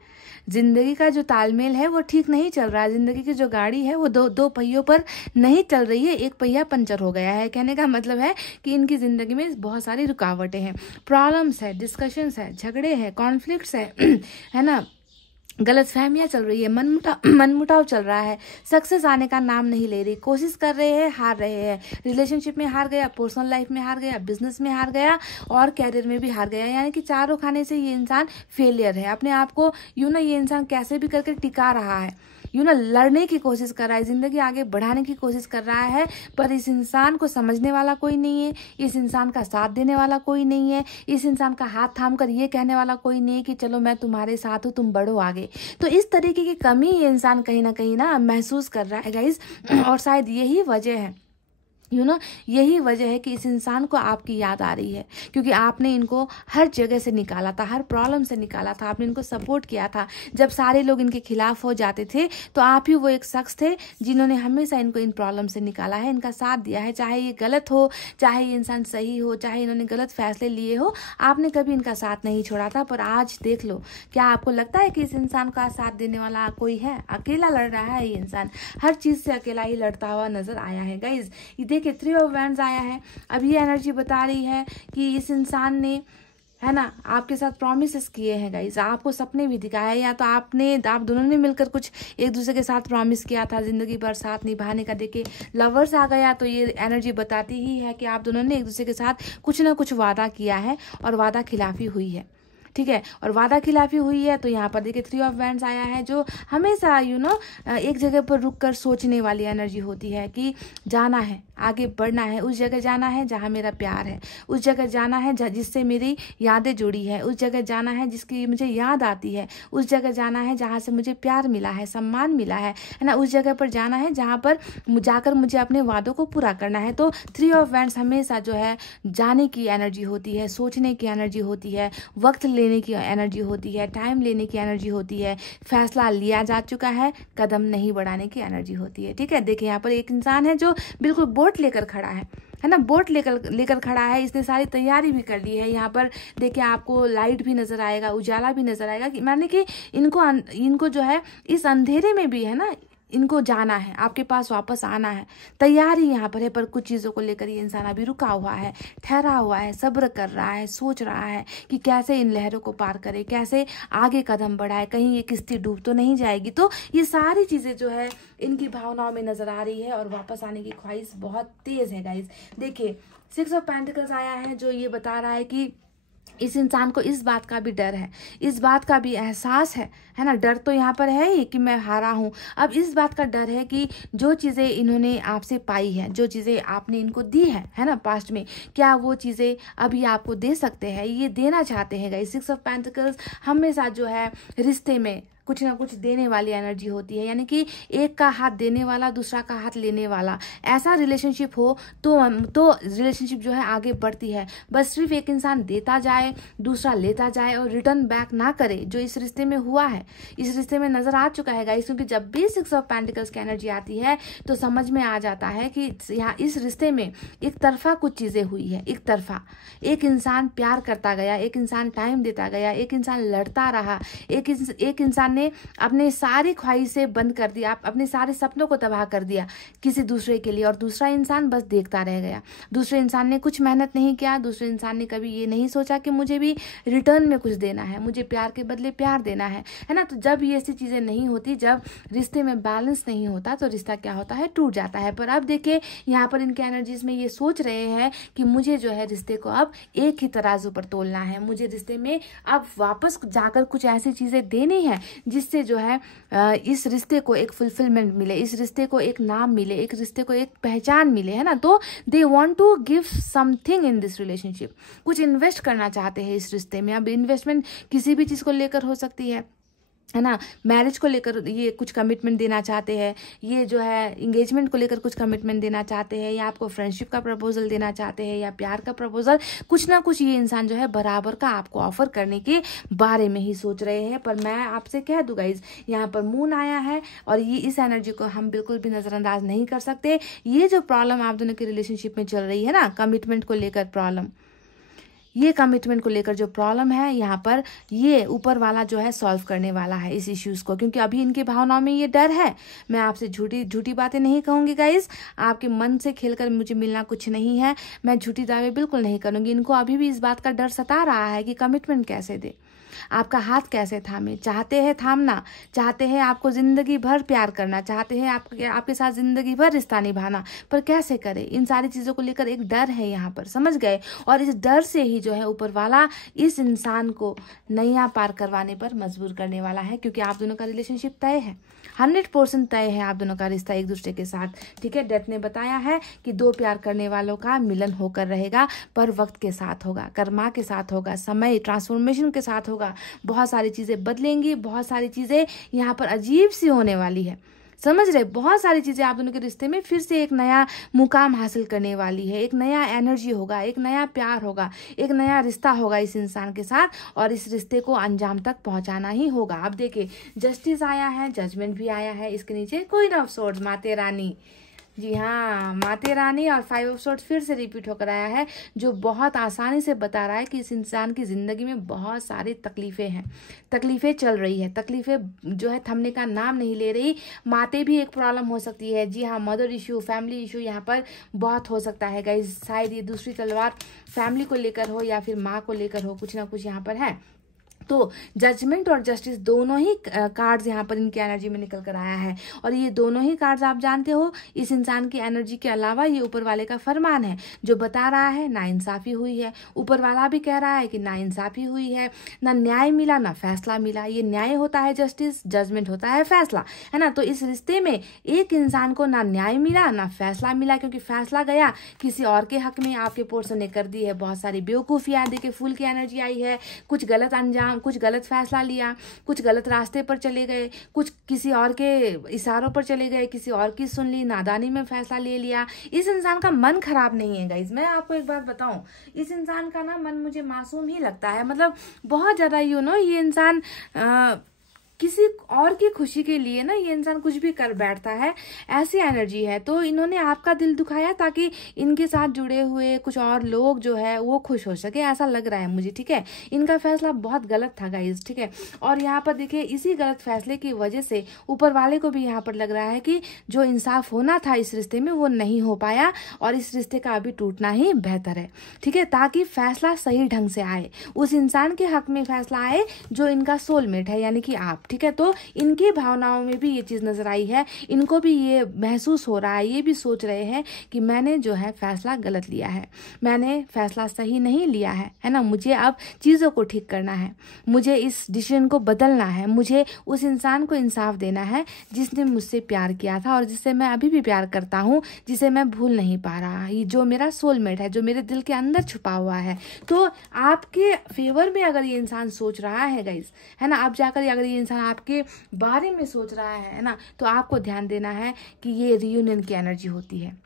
जिंदगी का जो तालमेल है, वो ठीक नहीं चल रहा है। जिंदगी की जो गाड़ी है वो दो पहियों पर नहीं चल रही है, एक पहिया पंचर हो गया है। कहने का मतलब है कि इनकी जिंदगी में बहुत सारी रुकावटें हैं, प्रॉब्लम्स है, डिस्कशंस है, झगड़े हैं, कॉन्फ्लिक्ट्स है ना, गलतफहमियां चल रही है, मनमुटाव चल रहा है, सक्सेस आने का नाम नहीं ले रही, कोशिश कर रहे हैं, हार रहे हैं। रिलेशनशिप में हार गया, पर्सनल लाइफ में हार गया, बिजनेस में हार गया और कैरियर में भी हार गया। यानी कि चारों खाने से ये इंसान फेलियर है। अपने आप को ये इंसान कैसे भी करके टिका रहा है, लड़ने की कोशिश कर रहा है, जिंदगी आगे बढ़ाने की कोशिश कर रहा है, पर इस इंसान को समझने वाला कोई नहीं है, इस इंसान का साथ देने वाला कोई नहीं है, इस इंसान का हाथ थाम कर ये कहने वाला कोई नहीं है कि चलो मैं तुम्हारे साथ हूँ, तुम बढ़ो आगे। तो इस तरीके की कमी ये इंसान कहीं ना महसूस कर रहा है गाइज। और शायद यही वजह है, यही वजह है कि इस इंसान को आपकी याद आ रही है, क्योंकि आपने इनको हर जगह से निकाला था, हर प्रॉब्लम से निकाला था, आपने इनको सपोर्ट किया था। जब सारे लोग इनके खिलाफ हो जाते थे तो आप ही वो एक शख्स थे जिन्होंने हमेशा इनको इन प्रॉब्लम से निकाला है, इनका साथ दिया है। चाहे ये गलत हो, चाहे ये इंसान सही हो, चाहे इन्होंने गलत फैसले लिए हो, आपने कभी इनका साथ नहीं छोड़ा था। पर आज देख लो, क्या आपको लगता है कि इस इंसान का साथ देने वाला कोई है? अकेला लड़ रहा है ये इंसान, हर चीज से अकेला ही लड़ता हुआ नजर आया है गाइज। ये देखिए 3 ऑफ वैंड्स आया है। अब ये एनर्जी बता रही है कि इस इंसान ने है ना, आपके साथ प्रॉमिसेस किए हैं गाइज, आपको सपने भी दिखाए हैं, या तो आप दोनों ने मिलकर कुछ एक दूसरे के साथ प्रॉमिस किया था जिंदगी भर साथ निभाने का। देखिए लवर्स आ गया तो ये एनर्जी बताती ही है कि आप दोनों ने एक दूसरे के साथ कुछ ना कुछ वादा किया है और वादा खिलाफी हुई है, ठीक है। और वादा खिलाफी हुई है तो यहाँ पर देखिए 3 ऑफ वैंड्स आया है, जो हमेशा एक जगह पर रुककर सोचने वाली एनर्जी होती है कि जाना है, आगे बढ़ना है, उस जगह जाना है जहाँ मेरा प्यार है, उस जगह जाना है जिससे मेरी यादें जुड़ी है, उस जगह जाना है जिसकी मुझे याद आती है, उस जगह जाना है जहाँ से मुझे प्यार मिला है, सम्मान मिला है ना, उस जगह पर जाना है जहाँ पर जाकर मुझे अपने वादों को पूरा करना है। तो 3 ऑफ वैंड्स हमेशा जो है जाने की एनर्जी होती है, सोचने की एनर्जी होती है, वक्त लेने की एनर्जी होती है, टाइम लेने की एनर्जी होती है, फैसला लिया जा चुका है, कदम नहीं बढ़ाने की एनर्जी होती है, ठीक है। देखिए यहाँ पर एक इंसान है जो बिल्कुल बोट लेकर खड़ा है ना, बोट लेकर खड़ा है, इसने सारी तैयारी भी कर ली है। यहाँ पर देखिए आपको लाइट भी नजर आएगा, उजाला भी नजर आएगा, कि माने कि इनको जो है इस अंधेरे में भी है ना, इनको जाना है, आपके पास वापस आना है, तैयारी यहाँ पर है। पर कुछ चीज़ों को लेकर ये इंसान अभी रुका हुआ है, ठहरा हुआ है, सब्र कर रहा है, सोच रहा है कि कैसे इन लहरों को पार करे, कैसे आगे कदम बढ़ाए, कहीं ये किश्ती डूब तो नहीं जाएगी। तो ये सारी चीज़ें जो है इनकी भावनाओं में नजर आ रही है और वापस आने की ख्वाहिश बहुत तेज है गाइज। देखिए 6 ऑफ पेंटिकल्स आया है, जो ये बता रहा है कि इस इंसान को इस बात का भी डर है, इस बात का भी एहसास है ना। डर तो यहाँ पर है ही कि मैं हारा हूँ, अब इस बात का डर है कि जो चीज़ें इन्होंने आपसे पाई है, जो चीज़ें आपने इनको दी है ना पास्ट में, क्या वो चीज़ें अभी आपको दे सकते हैं, ये देना चाहते हैं गाइस। 6 ऑफ पेंटिकल्स हमेशा जो है रिश्ते में कुछ ना कुछ देने वाली एनर्जी होती है, यानी कि एक का हाथ देने वाला, दूसरा का हाथ लेने वाला, ऐसा रिलेशनशिप हो तो रिलेशनशिप जो है आगे बढ़ती है। बस सिर्फ एक इंसान देता जाए, दूसरा लेता जाए और रिटर्न बैक ना करे, जो इस रिश्ते में हुआ है, इस रिश्ते में नजर आ चुका है गाइस। क्योंकि जब भी 6 ऑफ पेंटिकल्स की एनर्जी आती है तो समझ में आ जाता है कि यहाँ इस रिश्ते में एक तरफा कुछ चीजें हुई है, एक तरफा। एक इंसान प्यार करता गया, एक इंसान टाइम देता गया, एक इंसान लड़ता रहा, एक इंसान ने अपने सारी ख्वाहिशें बंद कर दिया, अपने सारे सपनों को तबाह कर दिया किसी दूसरे के लिए, और दूसरा इंसान बस देखता रह गया। दूसरे इंसान ने कुछ मेहनत नहीं किया, दूसरे इंसान ने कभी ये नहीं सोचा कि मुझे भी रिटर्न में कुछ देना है, मुझे प्यार के बदले प्यार देना है ना। तो जब ये ऐसी चीजें नहीं होती, जब रिश्ते में बैलेंस नहीं होता, तो रिश्ता क्या होता है, टूट जाता है। पर अब देखिए यहाँ पर इनके एनर्जीज में ये सोच रहे हैं कि मुझे जो है रिश्ते को अब एक ही तराजू पर तोलना है, मुझे रिश्ते में अब वापस जाकर कुछ ऐसी चीजें देनी है जिससे जो है इस रिश्ते को एक फुलफिलमेंट मिले, इस रिश्ते को एक नाम मिले, एक रिश्ते को एक पहचान मिले, है ना। तो they want to give something in this relationship, कुछ इन्वेस्ट करना चाहते हैं इस रिश्ते में। अब इन्वेस्टमेंट किसी भी चीज को लेकर हो सकती है ना, मैरिज को लेकर ये कुछ कमिटमेंट देना चाहते हैं, ये जो है इंगेजमेंट को लेकर कुछ कमिटमेंट देना चाहते हैं, या आपको फ्रेंडशिप का प्रपोजल देना चाहते हैं, या प्यार का प्रपोजल, कुछ ना कुछ ये इंसान जो है बराबर का आपको ऑफर करने के बारे में ही सोच रहे हैं। पर मैं आपसे कह दूं गाइज, यहाँ पर मून आया है और ये इस एनर्जी को हम बिल्कुल भी नजरअंदाज नहीं कर सकते। ये जो प्रॉब्लम आप दोनों की रिलेशनशिप में चल रही है ना, कमिटमेंट को लेकर प्रॉब्लम, ये कमिटमेंट को लेकर जो प्रॉब्लम है यहाँ पर, ये ऊपर वाला जो है सॉल्व करने वाला है इस इश्यूज को। क्योंकि अभी इनकी भावनाओं में ये डर है। मैं आपसे झूठी बातें नहीं कहूंगी गाइज, आपके मन से खेलकर मुझे मिलना कुछ नहीं है, मैं झूठी दावे बिल्कुल नहीं करूंगी। इनको अभी भी इस बात का डर सता रहा है कि कमिटमेंट कैसे दे, आपका हाथ कैसे थामे। चाहते हैं थामना, चाहते हैं आपको जिंदगी भर प्यार करना, चाहते हैं आपके साथ जिंदगी भर रिश्ता निभाना, पर कैसे करें, इन सारी चीजों को लेकर एक डर है यहाँ पर, समझ गए। और इस डर से ही जो है ऊपर वाला इस इंसान को नैया पार करवाने पर मजबूर करने वाला है। क्योंकि आप दोनों का रिलेशनशिप तय है, 100% तय है आप दोनों का रिश्ता एक दूसरे के साथ, ठीक है। डेथ ने बताया है कि 2 प्यार करने वालों का मिलन होकर रहेगा, पर वक्त के साथ होगा, कर्मा के साथ होगा, समय ट्रांसफॉर्मेशन के साथ होगा। बहुत सारी चीजें बदलेंगी, बहुत सारी चीजें यहाँ पर अजीब सी होने वाली है, समझ रहे। बहुत सारी चीजें आप दोनों के रिश्ते में फिर से एक नया मुकाम हासिल करने वाली है, एक नया एनर्जी होगा, एक नया प्यार होगा, एक नया रिश्ता होगा इस इंसान के साथ, और इस रिश्ते को अंजाम तक पहुंचाना ही होगा। अब देखिए जस्टिस आया है, जजमेंट भी आया है, इसके नीचे क्वीन ऑफ सोर्ड्स, माते रानी, जी हाँ, माते रानी और 5 ऑफ सोर्ड्स फिर से रिपीट होकर आया है, जो बहुत आसानी से बता रहा है कि इस इंसान की ज़िंदगी में बहुत सारी तकलीफ़ें हैं, तकलीफ़ें चल रही है, तकलीफ़ें जो है थमने का नाम नहीं ले रही। माते भी एक प्रॉब्लम हो सकती है। जी हाँ, मदर इशू, फैमिली इशू यहाँ पर बहुत हो सकता है गाइस। शायद ये दूसरी तलवार फैमिली को लेकर हो या फिर माँ को लेकर हो, कुछ ना कुछ यहाँ पर है। तो जजमेंट और जस्टिस दोनों ही कार्ड्स यहाँ पर इनकी एनर्जी में निकल कर आया है। और ये दोनों ही कार्ड्स आप जानते हो, इस इंसान की एनर्जी के अलावा ये ऊपर वाले का फरमान है, जो बता रहा है नाइंसाफी हुई है। ऊपर वाला भी कह रहा है कि नाइंसाफी हुई है, ना न्याय मिला ना फैसला मिला। ये न्याय होता है जस्टिस, जजमेंट होता है फैसला, है ना। तो इस रिश्ते में एक इंसान को ना न्याय मिला ना फैसला मिला, क्योंकि फैसला गया किसी और के हक में, आपके पोर्सन ने कर दी है बहुत सारी बेवकूफ़ियाँ। देखिए फूल की एनर्जी आई है, कुछ गलत अंजाम, कुछ गलत फैसला लिया, कुछ गलत रास्ते पर चले गए, कुछ किसी और के इशारों पर चले गए, किसी और की सुन ली, नादानी में फैसला ले लिया। इस इंसान का मन खराब नहीं है गाइज। मैं आपको एक बात बताऊं, इस इंसान का ना मन मुझे मासूम ही लगता है। मतलब बहुत ज्यादा ये इंसान किसी और की खुशी के लिए ना ये इंसान कुछ भी कर बैठता है, ऐसी एनर्जी है। तो इन्होंने आपका दिल दुखाया ताकि इनके साथ जुड़े हुए कुछ और लोग जो है वो खुश हो सके, ऐसा लग रहा है मुझे, ठीक है। इनका फैसला बहुत गलत था गाइस, ठीक है। और यहाँ पर देखिए इसी गलत फैसले की वजह से ऊपर वाले को भी यहाँ पर लग रहा है कि जो इंसाफ होना था इस रिश्ते में वो नहीं हो पाया, और इस रिश्ते का अभी टूटना ही बेहतर है, ठीक है, ताकि फैसला सही ढंग से आए, उस इंसान के हक में फैसला आए जो इनका सोलमेट है, यानी कि आप, ठीक है। तो इनकी भावनाओं में भी ये चीज़ नजर आई है, इनको भी ये महसूस हो रहा है, ये भी सोच रहे हैं कि मैंने जो है फैसला गलत लिया है, मैंने फैसला सही नहीं लिया है ना। मुझे अब चीज़ों को ठीक करना है, मुझे इस डिसीजन को बदलना है, मुझे उस इंसान को इंसाफ देना है जिसने मुझसे प्यार किया था और जिससे मैं अभी भी प्यार करता हूँ, जिसे मैं भूल नहीं पा रहा, ये जो मेरा सोलमेट है, जो मेरे दिल के अंदर छुपा हुआ है। तो आपके फेवर में अगर ये इंसान सोच रहा है गाइस, है ना, अब जाकर अगर ये इंसान आपके बारे में सोच रहा है ना, तो आपको ध्यान देना है कि ये रियूनियन की एनर्जी होती है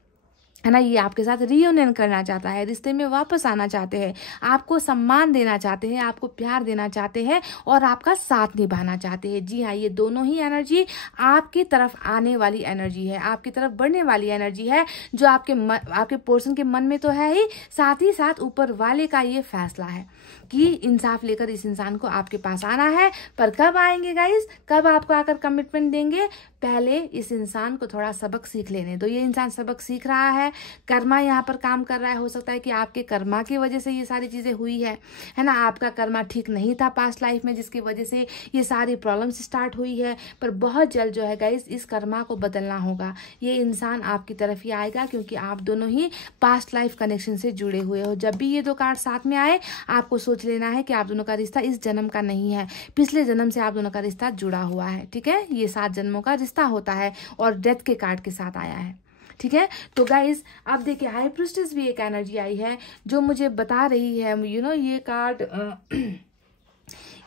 ना। ये आपके साथ रियूनियन करना चाहता है, रिश्ते में वापस आना चाहते हैं, आपको सम्मान देना चाहते हैं, आपको प्यार देना चाहते हैं और आपका साथ निभाना चाहते हैं। जी हाँ, ये दोनों ही एनर्जी आपकी तरफ आने वाली एनर्जी है, आपकी तरफ बढ़ने वाली एनर्जी है, जो आपके पोर्सन के मन में तो है ही, साथ ही साथ ऊपर वाले का ये फैसला है कि इंसाफ लेकर इस इंसान को आपके पास आना है। पर कब आएंगे गाइस, कब आपको आकर कमिटमेंट देंगे? पहले इस इंसान को थोड़ा सबक सीख लेने दो। ये इंसान सबक सीख रहा है, कर्मा यहाँ पर काम कर रहा है। हो सकता है कि आपके कर्मा की वजह से ये सारी चीजें हुई है ना। आपका कर्मा ठीक नहीं था पास्ट लाइफ में, जिसकी वजह से ये सारी प्रॉब्लम्स स्टार्ट हुई है। पर बहुत जल्द जो है गाइस इस कर्मा को बदलना होगा। ये इंसान आपकी तरफ ही आएगा, क्योंकि आप दोनों ही पास्ट लाइफ कनेक्शन से जुड़े हुए हो। जब भी ये दो कार्ड साथ में आए, आपको सोच लेना है कि आप दोनों का रिश्ता इस जन्म का नहीं है, पिछले जन्म से आप दोनों का रिश्ता जुड़ा हुआ है, ठीक है। ये 7 जन्मों का रिश्ता होता है और डेथ के कार्ड के साथ आया है, ठीक है। तो गाइस अब देखिए हाई प्रिस्टेस भी एक एनर्जी आई है जो मुझे बता रही है, ये कार्ड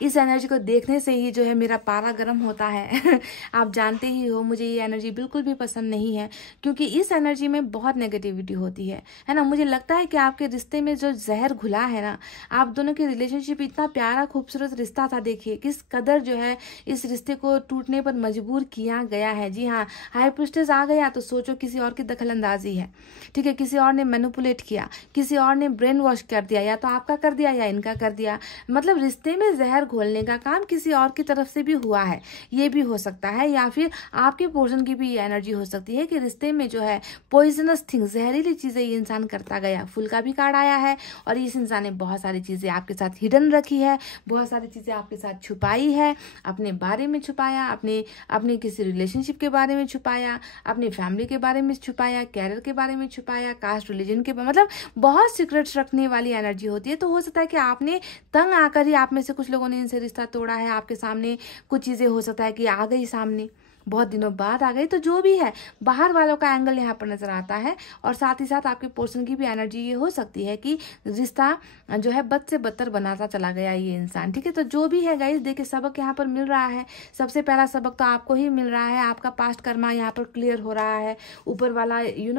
इस एनर्जी को देखने से ही जो है मेरा पारा गर्म होता है। आप जानते ही हो मुझे ये एनर्जी बिल्कुल भी पसंद नहीं है, क्योंकि इस एनर्जी में बहुत नेगेटिविटी होती है ना। मुझे लगता है कि आपके रिश्ते में जो जहर घुला है ना, आप दोनों की रिलेशनशिप इतना प्यारा खूबसूरत रिश्ता था, देखिए किस कदर जो है इस रिश्ते को टूटने पर मजबूर किया गया है। जी हाँ, हाई प्रिस्टेस आ गया तो सोचो किसी और की दखल अंदाजी है, ठीक है। किसी और ने मैनिपुलेट किया, किसी और ने ब्रेन वॉश कर दिया, या तो आपका कर दिया या इनका कर दिया। मतलब रिश्ते में जहर घोलने का काम किसी और की तरफ से भी हुआ है, ये भी हो सकता है। या फिर आपके पोर्शन की भी ये एनर्जी हो सकती है कि रिश्ते में जो है पॉइजनस थिंग, जहरीली चीजें ये इंसान करता गया। फूल का भी कार्ड आया है और इस इंसान ने बहुत सारी चीजें आपके साथ हिडन रखी है, बहुत सारी चीजें आपके साथ छुपाई है, अपने बारे में छुपाया, अपने किसी रिलेशनशिप के बारे में छुपाया, अपनी फैमिली के बारे में छुपाया, कैरियर के बारे में छुपाया, कास्ट रिलीजन के, मतलब बहुत सीक्रेट्स रखने वाली एनर्जी होती है। तो हो सकता है कि आपने तंग आकर ही, आप में से कुछ लोगों ने इनसे रिश्ता तोड़ा है, आपके सामने कुछ चीजें हो सकता है कि आ गई सामने, बहुत दिनों बाद आ गई। तो जो भी है, बाहर वालों का एंगल यहाँ पर नजर आता है। और साथ ही साथ आपके पोर्शन की भी एनर्जी ये हो सकती है कि रिश्ता जो है बद से बदतर बनाता चला गया ये इंसान, ठीक है। तो जो भी है गाइस, देखिए सबक यहाँ पर मिल रहा है। सबसे पहला सबक तो आपको ही मिल रहा है, आपका पास्ट कर्मा यहाँ पर क्लियर हो रहा है। ऊपर वाला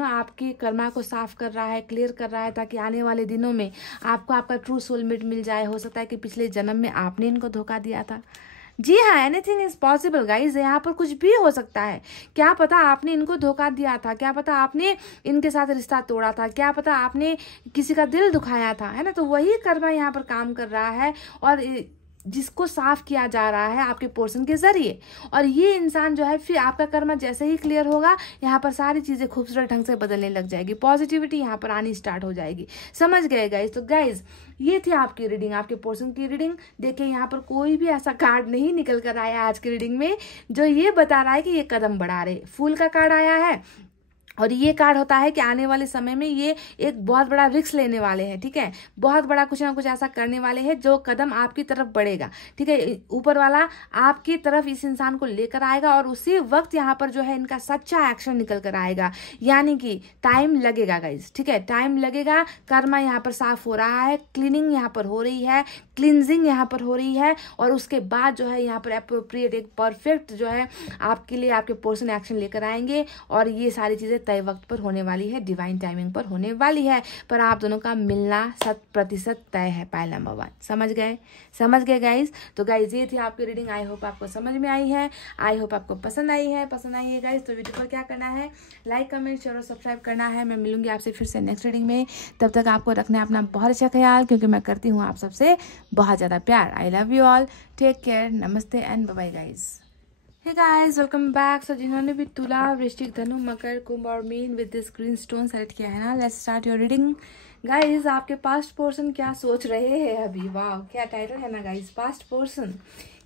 आपकी कर्मा को साफ कर रहा है, क्लियर कर रहा है, ताकि आने वाले दिनों में आपको आपका ट्रू सोलमेट मिल जाए। हो सकता है कि पिछले जन्म में आपने इनको धोखा दिया था, जी हाँ, एनीथिंग इज पॉसिबल गाइज। यहाँ पर कुछ भी हो सकता है। क्या पता आपने इनको धोखा दिया था, क्या पता आपने इनके साथ रिश्ता तोड़ा था, क्या पता आपने किसी का दिल दुखाया था, है ना। तो वही कर्मा यहाँ पर काम कर रहा है और जिसको साफ किया जा रहा है आपके पोर्शन के जरिए। और ये इंसान जो है फिर आपका कर्म जैसे ही क्लियर होगा, यहाँ पर सारी चीजें खूबसूरत ढंग से बदलने लग जाएगी, पॉजिटिविटी यहाँ पर आनी स्टार्ट हो जाएगी। समझ गए गाइज? तो गाइज ये थी आपकी रीडिंग, आपके पोर्शन की रीडिंग। देखिए यहाँ पर कोई भी ऐसा कार्ड नहीं निकल कर आया आज की रीडिंग में जो ये बता रहा है कि ये कदम बढ़ा रहे। फूल का कार्ड आया है और ये कार्ड होता है कि आने वाले समय में ये एक बहुत बड़ा रिस्क लेने वाले हैं, ठीक है। बहुत बड़ा कुछ ना कुछ ऐसा करने वाले हैं जो कदम आपकी तरफ बढ़ेगा, ठीक है। ऊपर वाला आपकी तरफ इस इंसान को लेकर आएगा और उसी वक्त यहाँ पर जो है इनका सच्चा एक्शन निकल कर आएगा। यानी कि टाइम लगेगा गाइज, ठीक है, टाइम लगेगा। कर्मा यहाँ पर साफ हो रहा है, क्लीनिंग यहाँ पर हो रही है, क्लिनजिंग यहाँ पर हो रही है और उसके बाद जो है यहाँ पर अप्रोप्रिएट एक परफेक्ट जो है आपके लिए आपके पर्सन एक्शन लेकर आएंगे और ये सारी चीजें तय वक्त पर होने वाली है, डिवाइन टाइमिंग पर होने वाली है। पर आप दोनों का मिलना 100% तय है, पाइल नंबर 1। समझ गए? समझ गए गाइज? तो गाइज ये थी आपकी रीडिंग। आई होप आपको समझ में आई है, आई होप आपको पसंद आई है। पसंद आई है गाइज तो वीडियो पर क्या करना है, लाइक कमेंट शेयर और सब्सक्राइब करना है। मैं मिलूंगी आपसे फिर से नेक्स्ट रीडिंग में। तब तक आपको रखना है अपना बहुत अच्छा ख्याल, क्योंकि मैं करती हूँ आप सबसे बहुत ज्यादा प्यार। I love you all, take care, नमस्ते and bye bye guys. Hey guys, welcome back. So जिन्होंने भी तुला, वृश्चिक, धनु, मकर, कुंभ और मीन with this green stone select किया है ना, let's start your reading. Guys आपके पास्ट पर्सन क्या सोच रहे हैं अभी? वाह क्या टाइटल है ना गाइस, पास्ट पर्सन।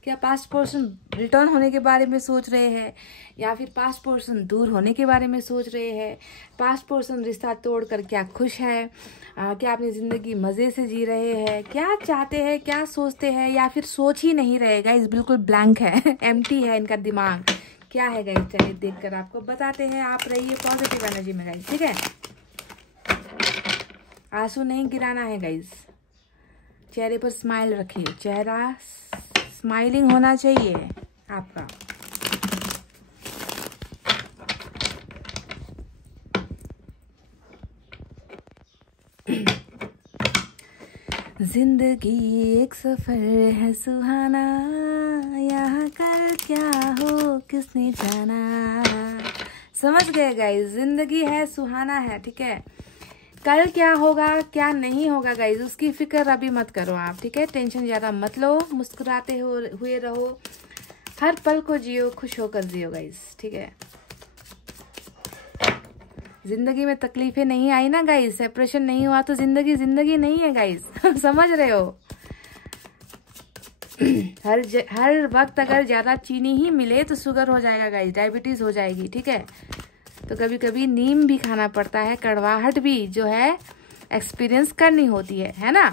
क्या पास्ट पर्सन रिटर्न होने के बारे में सोच रहे हैं या फिर पास्ट पर्सन दूर होने के बारे में सोच रहे हैं? पास्ट पर्सन रिश्ता तोड़कर क्या खुश है? क्या अपनी जिंदगी मजे से जी रहे हैं? क्या चाहते हैं, क्या सोचते हैं, या फिर सोच ही नहीं रहे गाइस, बिल्कुल ब्लैंक है, एम्प्टी है इनका दिमाग। क्या है गाइस, चलिए देखकर आपको बताते हैं। आप रहिए पॉजिटिव एनर्जी में गाइस, ठीक है। आंसू नहीं गिराना है गाइस, चेहरे पर स्माइल रखिए, चेहरा स्माइलिंग होना चाहिए आपका। जिंदगी एक सफर है सुहाना, यहाँ कर क्या हो किसने जाना। समझ गए गाइस? जिंदगी है सुहाना है, ठीक है। कल क्या होगा क्या नहीं होगा गाइस, उसकी फिक्र अभी मत करो आप, ठीक है। टेंशन ज्यादा मत लो, मुस्कुराते हुए रहो, हर पल को जियो, खुश होकर जियो गाइस, ठीक है। जिंदगी में तकलीफें नहीं आई ना गाइस, सेपरेशन नहीं हुआ तो जिंदगी जिंदगी नहीं है गाइस। समझ रहे हो? हर वक्त अगर ज्यादा चीनी ही मिले तो शुगर हो जाएगा गाइस, डायबिटीज हो जाएगी, ठीक है। तो कभी कभी नीम भी खाना पड़ता है, कड़वाहट भी जो है एक्सपीरियंस करनी होती है ना।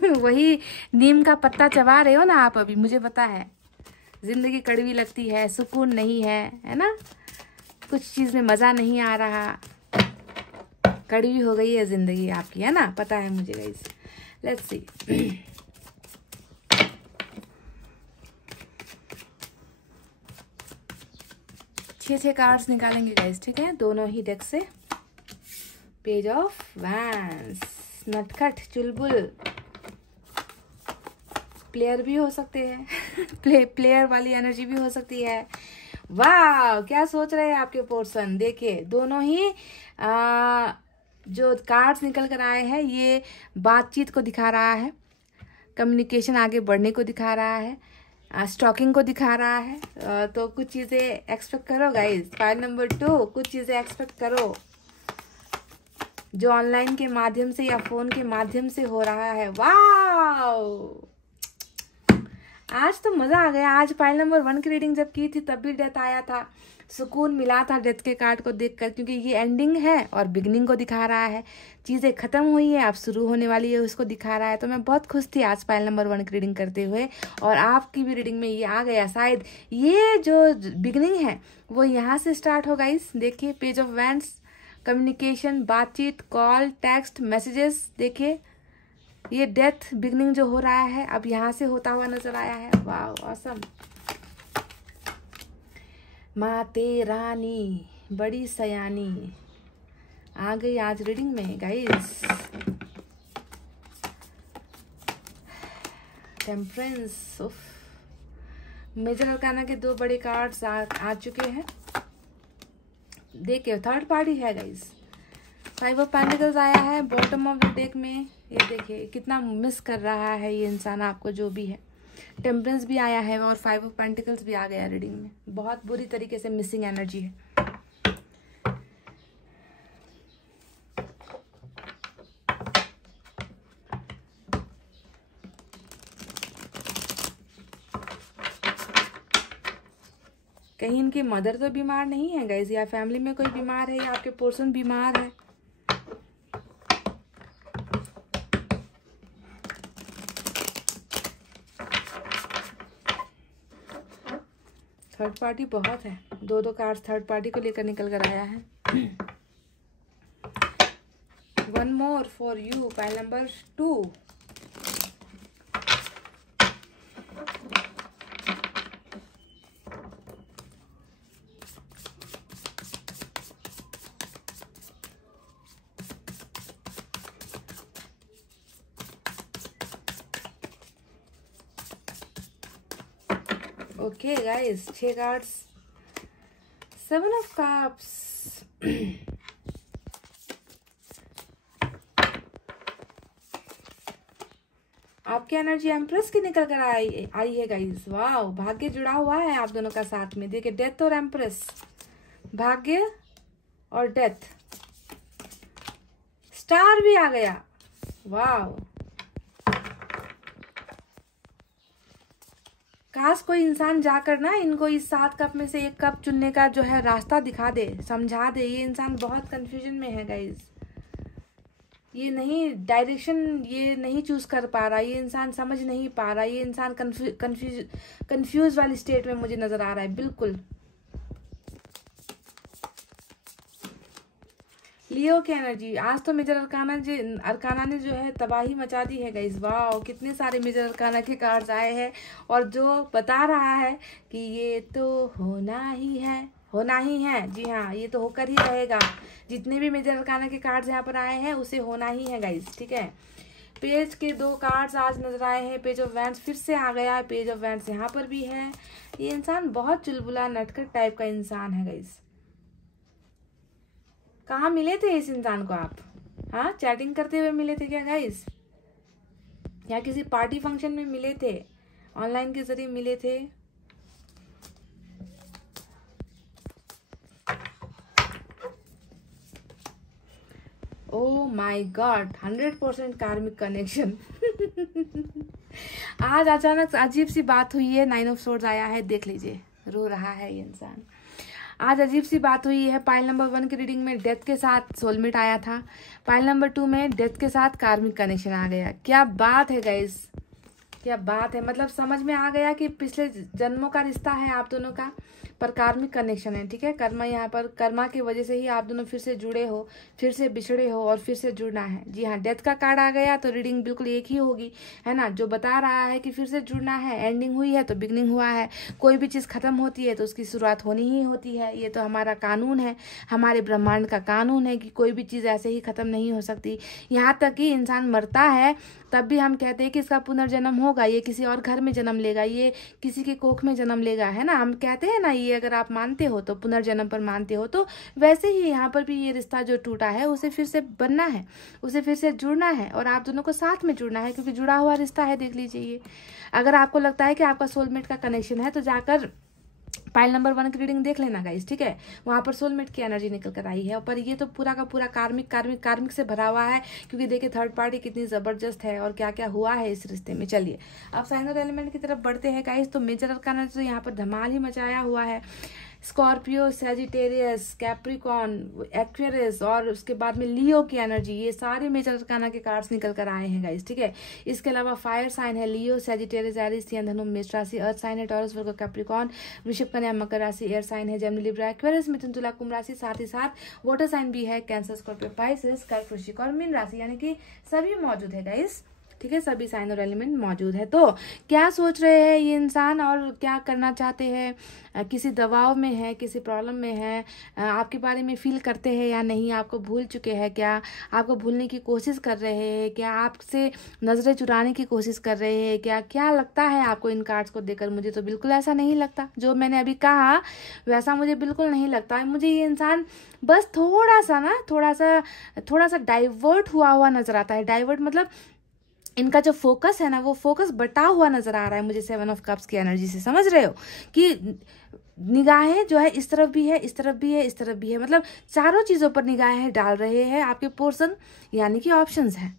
वही नीम का पत्ता चबा रहे हो ना आप अभी, मुझे पता है। जिंदगी कड़वी लगती है, सुकून नहीं है ना, कुछ चीज में मजा नहीं आ रहा, कड़वी हो गई है जिंदगी आपकी, है ना, पता है मुझे गाइस। Let's see. 6 कार्ड्स निकालेंगे गाइस, ठीक है, दोनों ही डेक से। पेज ऑफ वैंड्स, नटखट, चुलबुल, प्लेयर भी हो सकते हैं, प्लेयर वाली एनर्जी भी हो सकती है। वाह क्या सोच रहे हैं आपके पर्सन। देखिए दोनों ही जो कार्ड्स निकल कर आए हैं ये बातचीत को दिखा रहा है, कम्युनिकेशन आगे बढ़ने को दिखा रहा है, स्टॉकिंग को दिखा रहा है। तो कुछ चीजें एक्सपेक्ट करो गाइस। पाइल नंबर 2, कुछ चीजें एक्सपेक्ट करो जो ऑनलाइन के माध्यम से या फोन के माध्यम से हो रहा है। वाह आज तो मजा आ गया। आज पाइल नंबर 1 की रीडिंग जब की थी तब भी डेथ आया था, सुकून मिला था डेथ के कार्ड को देखकर, क्योंकि ये एंडिंग है और बिगनिंग को दिखा रहा है। चीजें खत्म हुई है, अब शुरू होने वाली है, उसको दिखा रहा है। तो मैं बहुत खुश थी आज पाइल नंबर 1 की रीडिंग करते हुए, और आपकी भी रीडिंग में ये आ गया। शायद ये जो बिगनिंग है वो यहाँ से स्टार्ट होगा। इस देखिए पेज ऑफ वैंड्स, कम्युनिकेशन, बातचीत, कॉल, टेक्स्ट, मैसेजेस। देखिए ये डेथ बिगनिंग जो हो रहा है अब यहाँ से होता हुआ नजर आया है। वाह ऑसम। माते रानी बड़ी सयानी आ गई आज रीडिंग में गाइस। टेम्परेंस, मेजर अरकाना के 2 बड़े कार्ड्स आ चुके हैं। देखिए थर्ड पार्टी है गाइस। 5 ऑफ पेंटिकल्स आया है बॉटम ऑफ द डेक में। ये देखिए कितना मिस कर रहा है ये इंसान आपको, जो भी है। टेम्परेंस भी आया है और 5 ऑफ पेंटिकल्स भी आ गया रीडिंग में। बहुत बुरी तरीके से मिसिंग एनर्जी है। कहीं इनकी मदर तो बीमार नहीं है गाइस, या फैमिली में कोई बीमार है, या आपके पर्सन बीमार है। थर्ड पार्टी बहुत है। 2 कार्ड्स थर्ड पार्टी को लेकर निकल कर आया है। 1 more for you, pile number 2। Okay guys, 6 cards. 7 of cups. आपकी एनर्जी एम्प्रेस की निकल कर आई है गाइस। वाह, भाग्य जुड़ा हुआ है आप दोनों का साथ में। देखिए डेथ और एम्प्रेस, भाग्य और डेथ। स्टार भी आ गया। वाह, काश कोई इंसान जाकर ना इनको इस 7 कप में से 1 कप चुनने का जो है रास्ता दिखा दे, समझा दे। ये इंसान बहुत कंफ्यूजन में है गाइस। ये नहीं डायरेक्शन, ये नहीं चूज कर पा रहा, ये इंसान समझ नहीं पा रहा, ये इंसान कंफ्यूज वाली स्टेट में मुझे नजर आ रहा है बिल्कुल। लियो की एनर्जी। आज तो मेजर अरकाना ने जो है तबाही मचा दी है गाइस। वाह, कितने सारे मेजर अरकाना के कार्ड्स आए हैं और जो बता रहा है कि ये तो होना ही है, होना ही है। जी हाँ, ये तो होकर ही रहेगा। जितने भी मेजर अरकाना के कार्ड्स यहाँ पर आए हैं उसे होना ही है गाइस, ठीक है। पेज के 2 कार्ड्स आज नजर आए हैं। पेज ऑफ वैंड्स फिर से आ गया है। पेज ऑफ वैंड्स यहाँ पर भी है। ये इंसान बहुत चुलबुला नटखट टाइप का इंसान है गाइस। कहाँ मिले थे इस इंसान को आप? हाँ, चैटिंग करते हुए मिले थे क्या गाइस, या किसी पार्टी फंक्शन में मिले थे, ऑनलाइन के जरिए मिले थे? Oh my God, 100% karmic connection. आज अचानक अजीब सी बात हुई है। 9 ऑफ सोर्ड्स आया है, देख लीजिए, रो रहा है ये इंसान। आज अजीब सी बात हुई है। पाइल नंबर 1 की रीडिंग में डेथ के साथ सोलमेट आया था। पाइल नंबर 2 में डेथ के साथ कार्मिक कनेक्शन आ गया। क्या बात है गाइस, क्या बात है। मतलब समझ में आ गया कि पिछले जन्मों का रिश्ता है आप दोनों का, पर कार्मिक कनेक्शन है, ठीक है। कर्मा यहाँ पर, कर्मा की वजह से ही आप दोनों फिर से जुड़े हो, फिर से बिछड़े हो और फिर से जुड़ना है। जी हाँ, डेथ का कार्ड आ गया तो रीडिंग बिल्कुल एक ही होगी, है ना। जो बता रहा है कि फिर से जुड़ना है, एंडिंग हुई है तो बिगनिंग हुआ है। कोई भी चीज़ खत्म होती है तो उसकी शुरुआत होनी ही होती है। ये तो हमारा कानून है, हमारे ब्रह्मांड का कानून है कि कोई भी चीज़ ऐसे ही खत्म नहीं हो सकती। यहाँ तक कि इंसान मरता है तब भी हम कहते हैं कि इसका पुनर्जन्म होगा, ये किसी और घर में जन्म लेगा, ये किसी के कोख में जन्म लेगा, है ना। हम कहते हैं ना, ये अगर आप मानते हो तो, पुनर्जन्म पर मानते हो तो, वैसे ही यहाँ पर भी ये रिश्ता जो टूटा है उसे फिर से बनना है, उसे फिर से जुड़ना है और आप दोनों को साथ में जुड़ना है, क्योंकि जुड़ा हुआ रिश्ता है। देख लीजिए, ये अगर आपको लगता है कि आपका सोलमेट का कनेक्शन है तो जाकर पाइल नंबर 1 की रीडिंग देख लेना गाइस, ठीक है। वहां पर सोलमेट की एनर्जी निकल कर आई है। पर ये तो पूरा का पूरा कार्मिक कार्मिक कार्मिक से भरा हुआ है, क्योंकि देखिए थर्ड पार्टी कितनी जबरदस्त है और क्या क्या हुआ है इस रिश्ते में। चलिए अब साइनर एलिमेंट की तरफ बढ़ते हैं गाइस। तो मेजर अरकाना तो यहाँ पर धमाल ही मचाया हुआ है। स्कॉर्पियो, सैजिटेरियस, कैप्रिकॉन, एक्वेरियस और उसके बाद में लियो की एनर्जी, ये सारे मेजर अरकाना के कार्ड्स निकल कर आए हैं गाइस, ठीक है। इसके अलावा फायर साइन है लियो, सैजिटेरियस, एरिस, धनु, मेष राशि, अर्थ साइन है टॉरस, वर्गो, कैप्रिकॉन, वृषभ, कन्या, मकर राशि, एयर साइन है जेमिनी, लिब्रा, एक्वेरियस, मिथुन, तुला, कुंभ राशि, साथ ही साथ वाटर साइन भी है कैंसर, स्कॉर्पियो, पाइसेस, कर्क, वृश्चिक और मीन राशि, यानी कि सभी मौजूद है गाइस, ठीक है, सभी साइन और एलिमेंट मौजूद है। तो क्या सोच रहे हैं ये इंसान और क्या करना चाहते हैं, किसी दबाव में है, किसी प्रॉब्लम में है, आपके बारे में फील करते हैं या नहीं, आपको भूल चुके हैं क्या, आपको भूलने की कोशिश कर रहे हैं क्या, आपसे नजरें चुराने की कोशिश कर रहे हैं क्या, क्या लगता है आपको इन कार्ड्स को देखकर? मुझे तो बिल्कुल ऐसा नहीं लगता, जो मैंने अभी कहा वैसा मुझे बिल्कुल नहीं लगता। मुझे ये इंसान बस थोड़ा सा डाइवर्ट हुआ नजर आता है। डाइवर्ट मतलब इनका जो फोकस है ना, वो फोकस बटा हुआ नजर आ रहा है मुझे 7 ऑफ कप्स की एनर्जी से। समझ रहे हो कि निगाहें जो है इस तरफ भी है, इस तरफ भी है, इस तरफ भी है, मतलब चारों चीजों पर निगाहें डाल रहे हैं आपके पर्सन, यानी कि ऑप्शंस है।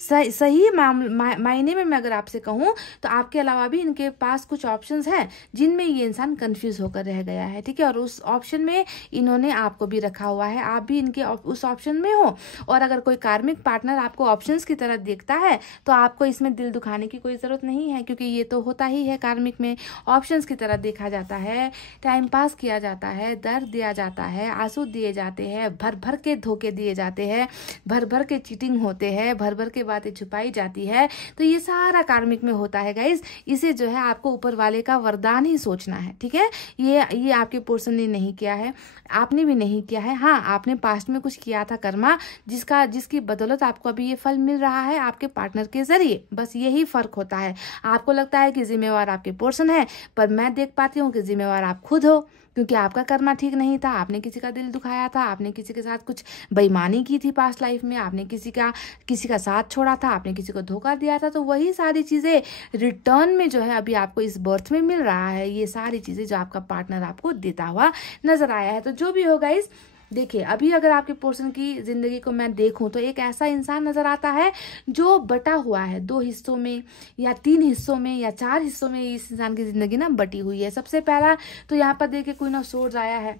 सही मायने में मैं अगर आपसे कहूं तो आपके अलावा भी इनके पास कुछ ऑप्शंस हैं जिनमें ये इंसान कंफ्यूज होकर रह गया है, ठीक है। और उस ऑप्शन में इन्होंने आपको भी रखा हुआ है, आप भी इनके उस ऑप्शन में हो। और अगर कोई कार्मिक पार्टनर आपको ऑप्शंस की तरह देखता है तो आपको इसमें दिल दुखाने की कोई जरूरत नहीं है, क्योंकि ये तो होता ही है कार्मिक में, ऑप्शंस की तरह देखा जाता है, टाइम पास किया जाता है, दर्द दिया जाता है, आंसू दिए जाते हैं, भर भर के धोखे दिए जाते हैं, भर भर के चीटिंग होते हैं, भर भर के बातें छुपाई जाती है। तो ये सारा कार्मिक में होता है गाइस। इसे जो है आपको ऊपर वाले का वरदान ही सोचना है, ठीक है। ये आपके पर्सन ने नहीं किया है, आपने भी नहीं किया है। हाँ, आपने पास्ट में कुछ किया था कर्मा, जिसकी बदौलत आपको अभी ये फल मिल रहा है आपके पार्टनर के जरिए। बस यही फर्क होता है। आपको लगता है कि जिम्मेवार आपके पर्सन है, पर मैं देख पाती हूँ कि जिम्मेवार आप खुद हो, क्योंकि आपका कर्मा ठीक नहीं था, आपने किसी का दिल दुखाया था, आपने किसी के साथ कुछ बेईमानी की थी पास्ट लाइफ में, आपने किसी का साथ छोड़ा था, आपने किसी को धोखा दिया था। तो वही सारी चीजें रिटर्न में जो है अभी आपको इस बर्थ में मिल रहा है, ये सारी चीजें जो आपका पार्टनर आपको देता हुआ नजर आया है। तो जो भी होगा इस देखिए, अभी अगर आपके पर्सन की जिंदगी को मैं देखूं तो एक ऐसा इंसान नजर आता है जो बटा हुआ है 2 हिस्सों में या 3 हिस्सों में या 4 हिस्सों में। इस इंसान की जिंदगी ना बटी हुई है। सबसे पहला तो यहाँ पर देखिए क्वीन ऑफ सोर्ड्स आया है।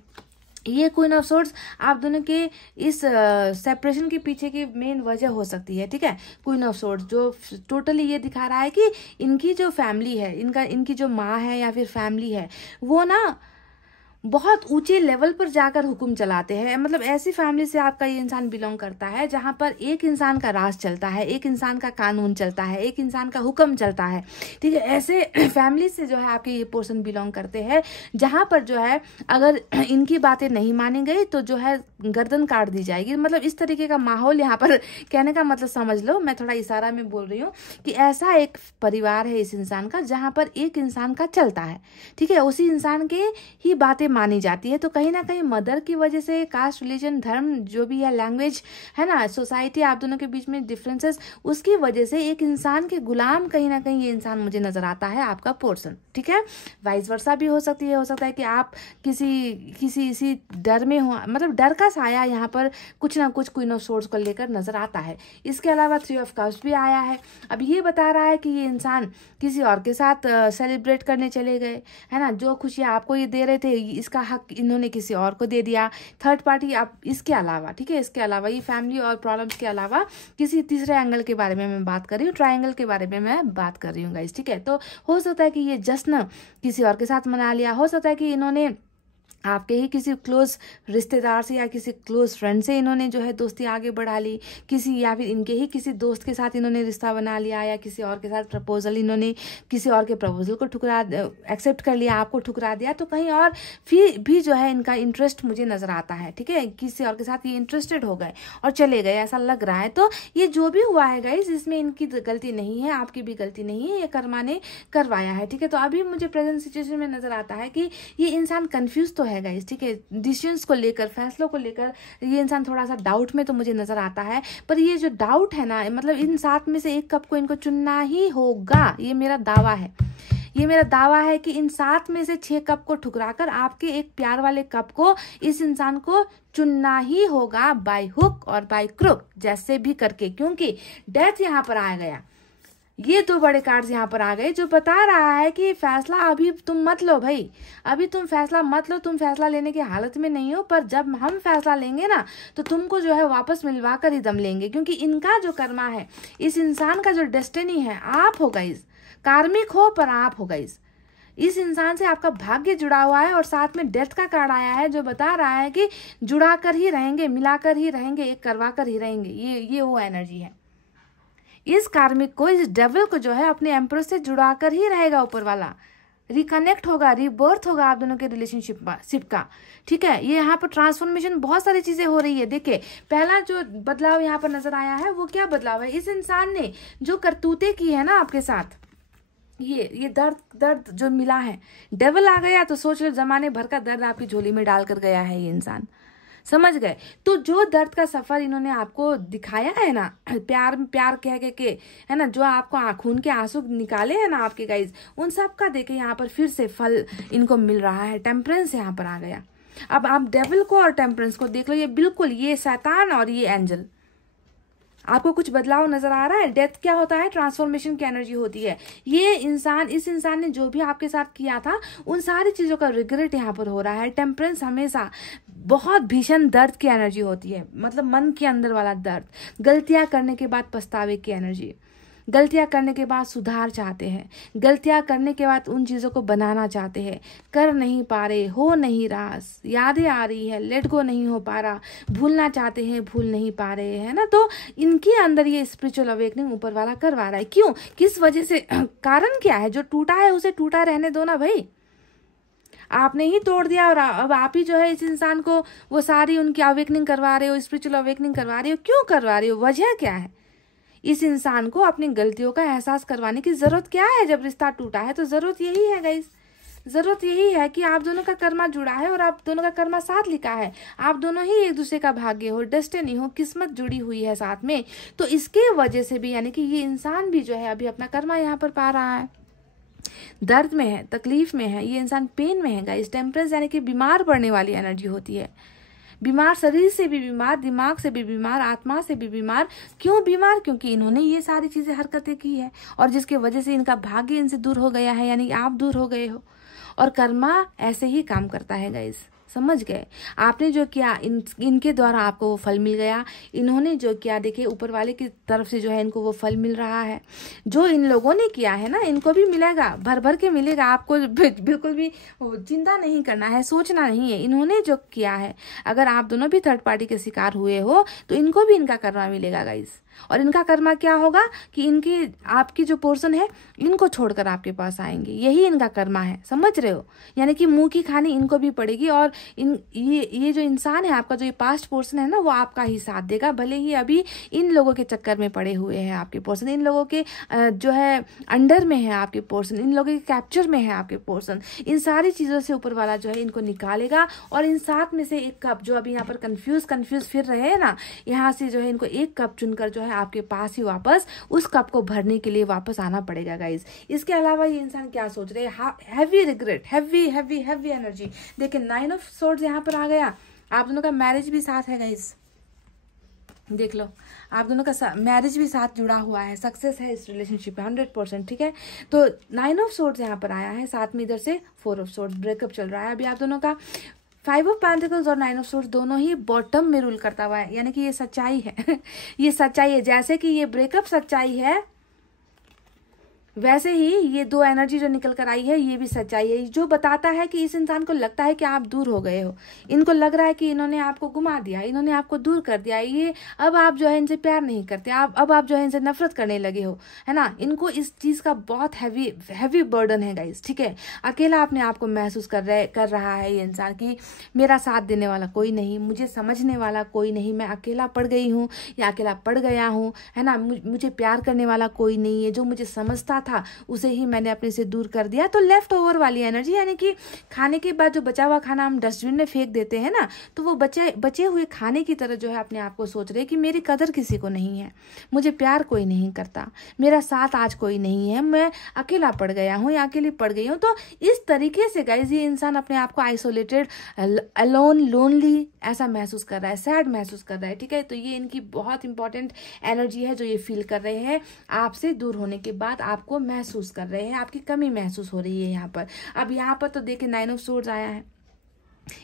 ये क्वीन ऑफ सोर्ड्स आप दोनों के इस सेपरेशन के पीछे की मेन वजह हो सकती है, ठीक है। क्वीन ऑफ सोर्ड्स जो टोटली ये दिखा रहा है कि इनकी जो फैमिली है, इनकी जो माँ है या फिर फैमिली है, वो ना बहुत ऊंचे लेवल पर जाकर हुक्म चलाते हैं। मतलब ऐसी फैमिली से आपका ये इंसान बिलोंग करता है जहां पर एक इंसान का राज चलता है, एक इंसान का कानून चलता है, एक इंसान का हुक्म चलता है, ठीक है। ऐसे फैमिली से जो है आपके ये पर्सन बिलोंग करते हैं जहां पर जो है अगर इनकी बातें नहीं मानी गई तो जो है गर्दन काट दी जाएगी। मतलब इस तरीके का माहौल यहाँ पर, कहने का मतलब समझ लो, मैं थोड़ा इशारा में बोल रही हूँ कि ऐसा एक परिवार है इस इंसान का जहां पर एक इंसान का चलता है, ठीक है। उसी इंसान के ही बातें मानी जाती है। तो कहीं ना कहीं मदर की वजह से, कास्ट, रिलीजन, धर्म जो भी है, लैंग्वेज है ना, सोसाइटी, आप दोनों के बीच में डिफरेंसेस, उसकी वजह से एक इंसान के गुलाम कहीं ना कहीं ये इंसान मुझे नजर आता है आपका पर्सन, ठीक है। वाइस वर्सा भी हो सकती है, हो सकता है कि आप किसी इसी डर में हो, मतलब डर का साया यहाँ पर कुछ ना कुछ क्वीन ऑफ सोर्ड्स को लेकर नजर आता है। इसके अलावा 3 ऑफ कप्स भी आया है। अब ये बता रहा है कि ये इंसान किसी और के साथ सेलिब्रेट करने चले गए, है ना। जो खुशियां आपको ये दे रहे थे इसका हक इन्होंने किसी और को दे दिया, थर्ड पार्टी। आप इसके अलावा, ठीक है, इसके अलावा ये फैमिली और प्रॉब्लम्स के अलावा किसी तीसरे एंगल के बारे में मैं बात कर रही हूँ, ट्रायंगल के बारे में मैं बात कर रही हूँ गाइस, ठीक है। तो हो सकता है कि ये जश्न किसी और के साथ मना लिया, हो सकता है कि इन्होंने आपके ही किसी क्लोज रिश्तेदार से या किसी क्लोज फ्रेंड से इन्होंने जो है दोस्ती आगे बढ़ा ली, किसी या फिर इनके ही किसी दोस्त के साथ इन्होंने रिश्ता बना लिया, या किसी और के साथ प्रपोजल, इन्होंने किसी और के प्रपोजल को एक्सेप्ट कर लिया, आपको ठुकरा दिया। तो कहीं और फिर भी जो है इनका इंटरेस्ट मुझे नजर आता है, ठीक है। किसी और के साथ ये इंटरेस्टेड हो गए और चले गए, ऐसा लग रहा है। तो ये जो भी हुआ है गाइस, इसमें इनकी गलती नहीं है, आपकी भी गलती नहीं है, ये कर्मा ने करवाया है, ठीक है। तो अभी मुझे प्रेजेंट सिचुएशन में नजर आता है कि ये इंसान कंफ्यूज तो है गाइस, ठीक है। डिसीजंस को लेकर, फैसलों को लेकर ये इंसान थोड़ा सा डाउट में तो मुझे नजर आता है। पर ये जो डाउट है ना, मतलब इन 7 में से एक कप को इनको चुनना ही होगा, ये मेरा दावा है। ये मेरा दावा है कि इन 7 में से 6 कप को ठुकराकर आपके एक प्यार वाले कप को इस इंसान को चुनना ही होगा, बाय हुक और बाय क्रुक, जैसे भी करके। क्योंकि डेथ यहाँ पर आ गया, ये 2 बड़े कार्ड्स यहाँ पर आ गए जो बता रहा है कि फैसला अभी तुम मत लो भाई, अभी तुम फैसला मत लो, तुम फैसला लेने की हालत में नहीं हो। पर जब हम फैसला लेंगे ना तो तुमको जो है वापस मिलवा कर ही दम लेंगे। क्योंकि इनका जो कर्मा है, इस इंसान का जो डेस्टिनी है, आप हो गाइस, कार्मिक हो पर आप हो गाइस। इस इंसान से आपका भाग्य जुड़ा हुआ है और साथ में डेथ का कार्ड आया है जो बता रहा है कि जुड़ा कर ही रहेंगे, मिलाकर ही रहेंगे, एक करवा कर ही रहेंगे। ये वो एनर्जी है। इस कार्मिक को, इस डेविल को जो है अपने एम्प्रेस से जुड़ा कर ही रहेगा ऊपर वाला, रिकनेक्ट होगा, रिबर्थ होगा आप दोनों के रिलेशनशिप का, ठीक है। ये यहाँ पर ट्रांसफॉर्मेशन, बहुत सारी चीजें हो रही है। देखिए पहला जो बदलाव यहाँ पर नजर आया है वो क्या बदलाव है, इस इंसान ने जो करतूतें की है ना आपके साथ, ये दर्द जो मिला है, डेविल आ गया तो सोच लो जमाने भर का दर्द आपकी झोली में डालकर गया है ये इंसान, समझ गए। तो जो दर्द का सफर इन्होंने आपको दिखाया है ना, प्यार कह के है ना, जो आपको खून के आंसू निकाले हैं ना आपके गाइज, उन सब का देखे यहाँ पर फिर से फल इनको मिल रहा है। टेम्परेंस यहाँ पर आ गया। अब आप डेविल को और टेम्परेंस को देख लो, ये बिल्कुल, ये शैतान और ये एंजल, आपको कुछ बदलाव नजर आ रहा है। डेथ क्या होता है, ट्रांसफॉर्मेशन की एनर्जी होती है। ये इंसान, इस इंसान ने जो भी आपके साथ किया था उन सारी चीजों का रिग्रेट यहाँ पर हो रहा है। टेम्परेंस हमेशा बहुत भीषण दर्द की एनर्जी होती है, मतलब मन के अंदर वाला दर्द, गलतियां करने के बाद पछतावे की एनर्जी, गलतियां करने के बाद सुधार चाहते हैं, गलतियां करने के बाद उन चीज़ों को बनाना चाहते हैं, कर नहीं पा रहे, हो नहीं रहा, यादें आ रही है, लेट गो नहीं हो पा रहा, भूलना चाहते हैं, भूल नहीं पा रहे हैं ना। तो इनके अंदर ये स्पिरिचुअल अवेकनिंग ऊपर वाला करवा रहा है। क्यों, किस वजह से, कारण क्या है, जो टूटा है उसे टूटा रहने दो ना भाई। आपने ही तोड़ दिया और अब आप ही जो है इस इंसान को वो सारी उनकी अवेकनिंग करवा रहे हो, स्पिरिचुअल अवेकनिंग करवा रहे हो। क्यों करवा रहे हो, वजह क्या है? इस इंसान को अपनी गलतियों का एहसास करवाने की जरूरत क्या है? जब रिश्ता टूटा है तो जरूरत यही है गाइस, जरूरत यही है कि आप दोनों का कर्मा जुड़ा है और आप दोनों का कर्मा साथ लिखा है। आप दोनों ही एक दूसरे का भाग्य हो, डेस्टिनी हो, किस्मत जुड़ी हुई है साथ में। तो इसके वजह से भी, यानी कि ये इंसान भी जो है अभी अपना कर्मा यहाँ पर पा रहा है, दर्द में है, तकलीफ में है, ये इंसान पेन में है गाइस। टेम्परेंस यानी कि बीमार पड़ने वाली एनर्जी होती है। बीमार, शरीर से भी बीमार, दिमाग से भी बीमार, आत्मा से भी बीमार। क्यों बीमार? क्योंकि इन्होंने ये सारी चीजें, हरकतें की है और जिसके वजह से इनका भाग्य इनसे दूर हो गया है, यानी आप दूर हो गए हो। और कर्मा ऐसे ही काम करता है गाइस, समझ गए। आपने जो किया, इनके द्वारा आपको वो फल मिल गया। इन्होंने जो किया, देखिए ऊपर वाले की तरफ से जो है इनको वो फल मिल रहा है। जो इन लोगों ने किया है ना, इनको भी मिलेगा, भर भर के मिलेगा। आपको बिल्कुल भी चिंता नहीं करना है, सोचना नहीं है। इन्होंने जो किया है, अगर आप दोनों भी थर्ड पार्टी के शिकार हुए हो तो इनको भी इनका कर्मा मिलेगा गाइस। और इनका कर्मा क्या होगा कि इनकी, आपकी जो पोर्शन है, इनको छोड़कर आपके पास आएंगे। यही इनका कर्मा है, समझ रहे हो। यानी कि मुंह की खानी इनको भी पड़ेगी। और ये जो इंसान है आपका, जो ये पास्ट पोर्शन है ना, वो आपका ही साथ देगा। भले ही अभी इन लोगों के चक्कर में पड़े हुए हैं आपके पोर्शन, इन लोगों के जो है अंडर में है आपके पोर्शन, इन लोगों के कैप्चर में है आपके पोर्शन। इन सारी चीजों से ऊपर वाला जो है इनको निकालेगा। और इन 7 में से एक कप, जो अभी यहाँ पर कंफ्यूज फिर रहे हैं ना, यहाँ से जो है इनको एक कप चुनकर जो है आपके पास ही वापस उस कप को भरने के लिए वापस आना पड़ेगा गाइज। इसके अलावा ये इंसान क्या सोच रहे हैं, हैवी रिग्रेट, हैवी एनर्जी। देखिए 9 ऑफ सोर्ड्स यहाँ पर आ गया। आप दोनों का मैरिज भी साथ है गाइज, देख लो, आप दोनों का मैरिज भी साथ जुड़ा हुआ है, सक्सेस है इस रिलेशनशिप में 100%, ठीक है। तो 9 ऑफ सोर्ड्स यहाँ पर आया है, साथ में इधर से 4 ऑफ सोर्ड्स, ब्रेकअप चल रहा है अभी आप दोनों का। 5 ऑफ पेंटिकल्स और 9 ऑफ सोर्ड्स दोनों ही बॉटम में रूल करता हुआ है, यानी कि ये सच्चाई है ये सच्चाई है। जैसे कि ये ब्रेकअप सच्चाई है, वैसे ही ये 2 एनर्जी जो निकल कर आई है, ये भी सच्चाई है, जो बताता है कि इस इंसान को लगता है कि आप दूर हो गए हो। इनको लग रहा है कि इन्होंने आपको गुमा दिया, इन्होंने आपको दूर कर दिया। ये अब आप जो है इनसे प्यार नहीं करते, अब आप जो है इनसे नफरत करने लगे हो, है ना। इनको इस चीज का बहुत हैवी बर्डन है गाइस, ठीक है। अकेला अपने आप को महसूस कर रहा है ये इंसान की मेरा साथ देने वाला कोई नहीं, मुझे समझने वाला कोई नहीं, मैं अकेला पड़ गई हूँ या अकेला पड़ गया हूँ, है ना। मुझे प्यार करने वाला कोई नहीं है, जो मुझे समझता था उसे ही मैंने अपने से दूर कर दिया। तो लेफ्ट ओवर वाली एनर्जी, यानी कि खाने के बाद जो बचा हुआ खाना हम डस्टबिन में फेंक देते हैं ना, तो वो बचे हुए खाने की तरह जो है अपने आप को सोच रहे हैं कि मेरी कदर किसी को नहीं है, मुझे प्यार कोई नहीं करता, मेरा साथ आज कोई नहीं है, मैं अकेला पड़ गया हूँ या अकेली पड़ गई हूँ। तो इस तरीके से गाइस ये इंसान अपने आप को आइसोलेटेड, अलोन, लोनली ऐसा महसूस कर रहा है, सैड महसूस कर रहा है, ठीक है। तो ये इनकी बहुत इंपॉर्टेंट एनर्जी है जो ये फील कर रहे हैं। आपसे दूर होने के बाद आपको महसूस कर रहे हैं, आपकी कमी महसूस हो रही है यहाँ पर। अब यहाँ पर तो देखिए 9 ऑफ सोर्ड्स आया है।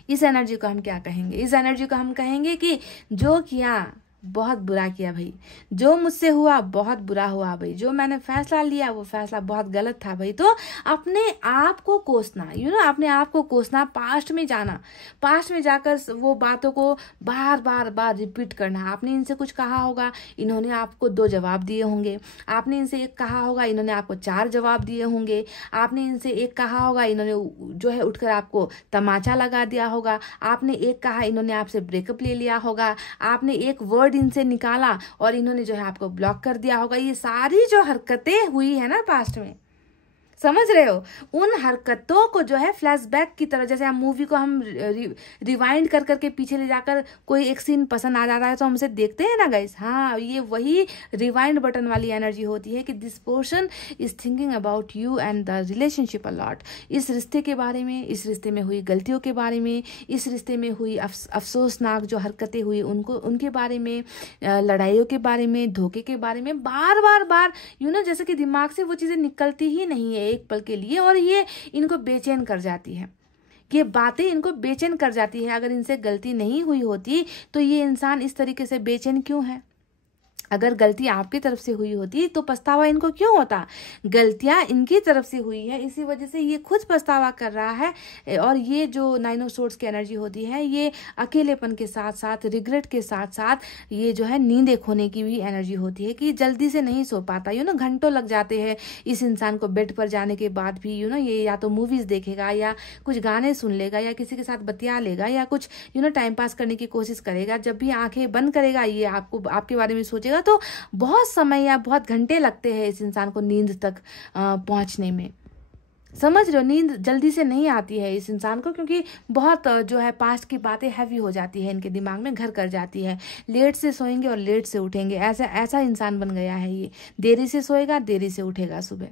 इस एनर्जी को हम क्या कहेंगे? इस एनर्जी को हम कहेंगे कि जो किया बहुत बुरा किया भाई, जो मुझसे हुआ बहुत बुरा हुआ भाई, जो मैंने फैसला लिया वो फैसला बहुत गलत था भाई। तो अपने आप को कोसना, अपने आप को कोसना, पास्ट में जाना, पास्ट में जाकर वो बातों को बार बार बार रिपीट करना। आपने इनसे कुछ कहा होगा, इन्होंने आपको 2 जवाब दिए होंगे। आपने इनसे एक कहा होगा, इन्होंने आपको 4 जवाब दिए होंगे। आपने इनसे एक कहा होगा, इन्होंने जो है उठकर आपको तमाचा लगा दिया होगा। आपने एक कहा, इन्होंने आपसे ब्रेकअप ले लिया होगा। आपने एक वर्ड इनसे निकाला और इन्होंने जो है आपको ब्लॉक कर दिया होगा। ये सारी जो हरकतें हुई है ना पास्ट में, समझ रहे हो, उन हरकतों को जो है फ्लैशबैक की तरह, जैसे हम मूवी को हम रिवाइंड कर करके पीछे ले जाकर कोई एक सीन पसंद आ जाता है तो हमसे देखते हैं ना गाइस। हाँ, ये वही रिवाइंड बटन वाली एनर्जी होती है कि this person is thinking about you and the relationship a lot. इस रिश्ते के बारे में, इस रिश्ते में हुई गलतियों के बारे में, इस रिश्ते में हुई अफसोसनाक जो हरकतें हुई उनके बारे में, लड़ाइयों के बारे में, धोखे के बारे में, बार बार बार जैसे कि दिमाग से वो चीज़ें निकलती ही नहीं है एक पल के लिए, और ये इनको बेचैन कर जाती है। ये बातें इनको बेचैन कर जाती है। अगर इनसे गलती नहीं हुई होती तो ये इंसान इस तरीके से बेचैन क्यों है? अगर गलती आपकी तरफ से हुई होती तो पछतावा इनको क्यों होता? गलतियां इनकी तरफ से हुई है, इसी वजह से ये खुद पछतावा कर रहा है। और ये जो 9 ऑफ सोर्ड्स की एनर्जी होती है, ये अकेलेपन के साथ साथ, रिग्रेट के साथ साथ, ये जो है नींद खोने की भी एनर्जी होती है कि जल्दी से नहीं सो पाता। घंटों लग जाते हैं इस इंसान को बेड पर जाने के बाद भी। ये या तो मूवीज देखेगा, या कुछ गाने सुन लेगा, या किसी के साथ बतिया लेगा, या कुछ टाइम पास करने की कोशिश करेगा। जब भी आंखें बंद करेगा ये आपके बारे में सोचेगा। तो बहुत समय या बहुत घंटे लगते हैं इस इंसान को नींद तक पहुंचने में। समझ रहे हो, नींद जल्दी से नहीं आती है इस इंसान को, क्योंकि बहुत जो है पास्ट की बातें हैवी हो जाती है इनके दिमाग में, घर कर जाती है। लेट से सोएंगे और लेट से उठेंगे, ऐसा इंसान बन गया है ये। देरी से सोएगा, देरी से उठेगा सुबह।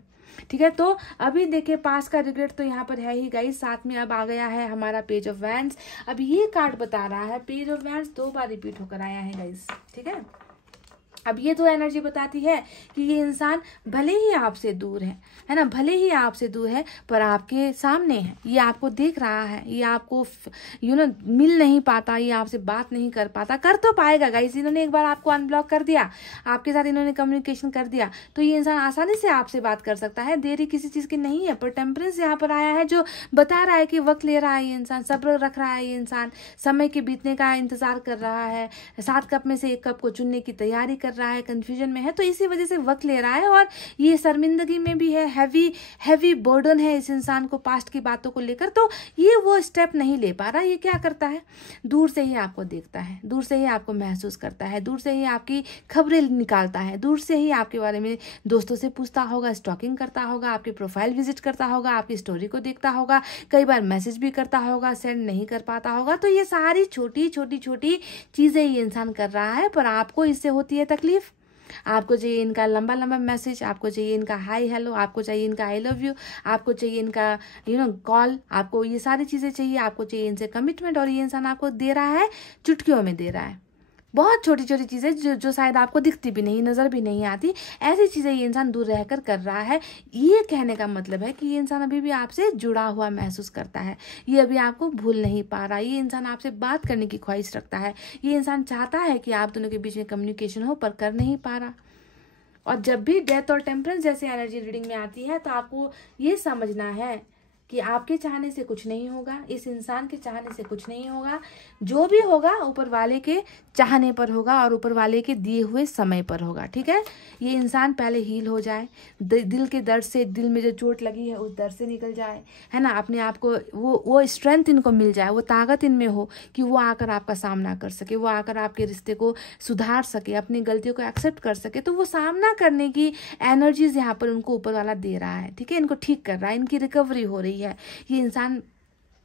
ठीक है, तो अभी देखिए पास्ट का रिग्रेट तो यहाँ पर है ही गाइस। साथ में अब आ गया है हमारा पेज ऑफ वैंड्स। अब ये कार्ड बता रहा है, page of wands 2 bar repeat होकर आया है गाइस। ठीक है, अब ये तो एनर्जी बताती है कि ये इंसान भले ही आपसे दूर है ना, भले ही आपसे दूर है, पर आपके सामने है। ये आपको देख रहा है, ये आपको मिल नहीं पाता, ये आपसे बात नहीं कर पाता। कर तो पाएगा गाइस। इन्होंने एक बार आपको अनब्लॉक कर दिया, आपके साथ इन्होंने कम्युनिकेशन कर दिया, तो ये इंसान आसानी से आपसे बात कर सकता है। देरी किसी चीज की नहीं है। पर टेम्परेंस यहाँ पर आया है जो बता रहा है कि वक्त ले रहा है ये इंसान, सब्र रख रहा है ये इंसान, समय के बीतने का इंतजार कर रहा है, 7 कप में से 1 कप को चुनने की तैयारी कर रहा है, कंफ्यूजन में है, तो इसी वजह से वक्त ले रहा है। और ये शर्मिंदगी में भी है, हैवी बर्डन है इस इंसान को पास्ट की बातों को लेकर। तो ये वो स्टेप नहीं ले पा रहा। ये क्या करता है, दूर से ही आपको देखता है, दूर से ही आपको महसूस करता है, दूर से ही आपकी खबरें निकालता है, दूर से ही आपके बारे में दोस्तों से पूछता होगा, स्टॉकिंग करता होगा, आपके प्रोफाइल विजिट करता होगा, आपकी स्टोरी को देखता होगा, कई बार मैसेज भी करता होगा, सेंड नहीं कर पाता होगा। तो ये सारी छोटी छोटी चीजें ये इंसान कर रहा है, पर आपको इससे होती है तकलीफ। आपको चाहिए इनका लंबा मैसेज, आपको चाहिए इनका हाय हेलो, आपको चाहिए इनका आई लव यू, आपको चाहिए इनका कॉल, आपको ये सारी चीजें चाहिए, आपको चाहिए इनसे कमिटमेंट। और ये इंसान आपको दे रहा है, चुटकियों में दे रहा है। बहुत छोटी छोटी चीजें जो शायद आपको दिखती भी नहीं, नजर भी नहीं आती, ऐसी चीजें ये इंसान दूर रहकर कर रहा है। ये कहने का मतलब है कि ये इंसान अभी भी आपसे जुड़ा हुआ महसूस करता है, ये अभी आपको भूल नहीं पा रहा, ये इंसान आपसे बात करने की ख्वाहिश रखता है, ये इंसान चाहता है कि आप दोनों के बीच में कम्युनिकेशन हो, पर कर नहीं पा रहा। और जब भी डेथ और टेम्परेंस जैसे एनर्जी रीडिंग में आती है तो आपको ये समझना है कि आपके चाहने से कुछ नहीं होगा, इस इंसान के चाहने से कुछ नहीं होगा। जो भी होगा ऊपर वाले के चाहने पर होगा और ऊपर वाले के दिए हुए समय पर होगा। ठीक है, ये इंसान पहले हील हो जाए, दिल के दर्द से, दिल में जो चोट लगी है उस दर्द से निकल जाए, है ना, अपने आप को वो स्ट्रेंथ इनको मिल जाए, वो ताकत इनमें हो कि वो आकर आपका सामना कर सके, वो आकर आपके रिश्ते को सुधार सके, अपनी गलतियों को एक्सेप्ट कर सके। तो वो सामना करने की एनर्जीज यहाँ पर उनको ऊपर वाला दे रहा है। ठीक है, इनको ठीक कर रहा है, इनकी रिकवरी हो रही है। ये इंसान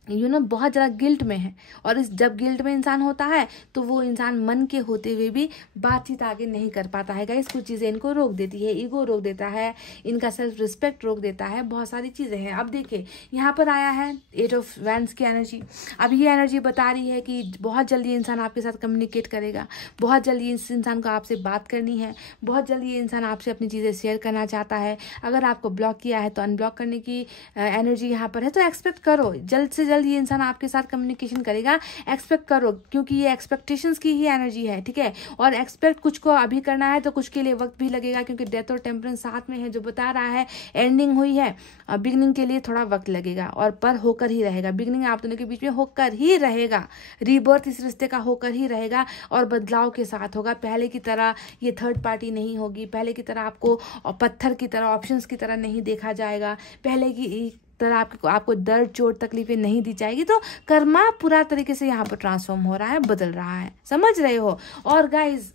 बहुत ज़्यादा गिल्ट में है, और जब गिल्ट में इंसान होता है तो वो इंसान मन के होते हुए भी बातचीत आगे नहीं कर पाता है गाइस। कुछ चीज़ें इनको रोक देती है, ईगो रोक देता है, इनका सेल्फ रिस्पेक्ट रोक देता है, बहुत सारी चीज़ें हैं। अब देखिए यहाँ पर आया है 8 ऑफ वैंड्स की एनर्जी। अब ये एनर्जी बता रही है कि बहुत जल्दी इंसान आपके साथ कम्युनिकेट करेगा, बहुत जल्दी इस इंसान को आपसे बात करनी है, बहुत जल्दी ये इंसान आपसे अपनी चीज़ें शेयर करना चाहता है। अगर आपको ब्लॉक किया है तो अनब्लॉक करने की एनर्जी यहाँ पर है, तो एक्सपेक्ट करो जल्द से जल्द ये इंसान आपके साथ कम्युनिकेशन करेगा। एक्सपेक्ट करो, क्योंकि ये एक्सपेक्टेशंस की ही एनर्जी है, ठीक है। और एक्सपेक्ट कुछ को अभी करना है तो कुछ के लिए वक्त भी लगेगा, क्योंकि डेथ और टेम्परेंस साथ में है, जो बता रहा है एंडिंग हुई है, बिगनिंग के लिए थोड़ा वक्त लगेगा, और पर होकर ही रहेगा। बिगनिंग आप दोनों के बीच में होकर ही रहेगा, रीबर्थ इस रिश्ते का होकर ही रहेगा, और बदलाव के साथ होगा। पहले की तरह ये थर्ड पार्टी नहीं होगी, पहले की तरह आपको पत्थर की तरह, ऑप्शंस की तरह नहीं देखा जाएगा, पहले की तरह आपको दर्द, चोट, तकलीफें नहीं दी जाएगी। तो कर्मा पूरा तरीके से यहाँ पर ट्रांसफॉर्म हो रहा है, बदल रहा है, समझ रहे हो। और गाइज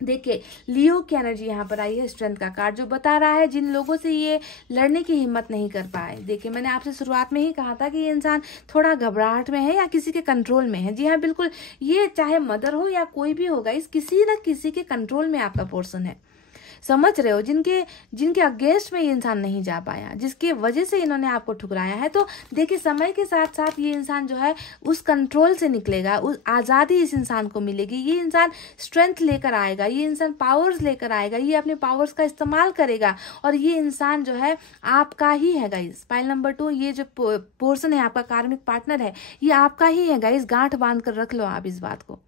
देखिए, लियो की एनर्जी यहाँ पर आई है, स्ट्रेंथ का कार्ड, जो बता रहा है जिन लोगों से ये लड़ने की हिम्मत नहीं कर पाए। देखिए, मैंने आपसे शुरुआत में ही कहा था कि ये इंसान थोड़ा घबराहट में है या किसी के कंट्रोल में है। जी हाँ, बिल्कुल, ये चाहे मदर हो या कोई भी होगा, इस किसी न किसी के कंट्रोल में आपका पोर्शन है, समझ रहे हो, जिनके अगेंस्ट में ये इंसान नहीं जा पाया, जिसके वजह से इन्होंने आपको ठुकराया है। तो देखिए, समय के साथ साथ ये इंसान जो है उस कंट्रोल से निकलेगा, उस आज़ादी इस इंसान को मिलेगी। ये इंसान स्ट्रेंथ लेकर आएगा, ये इंसान पावर्स लेकर आएगा, ये अपने पावर्स का इस्तेमाल करेगा, और ये इंसान जो है आपका ही है गाइस। पाइल नंबर 2, ये जो पोर्शन है आपका, कार्मिक पार्टनर है, ये आपका ही है गाइस। गांठ बांध कर रख लो आप इस बात को,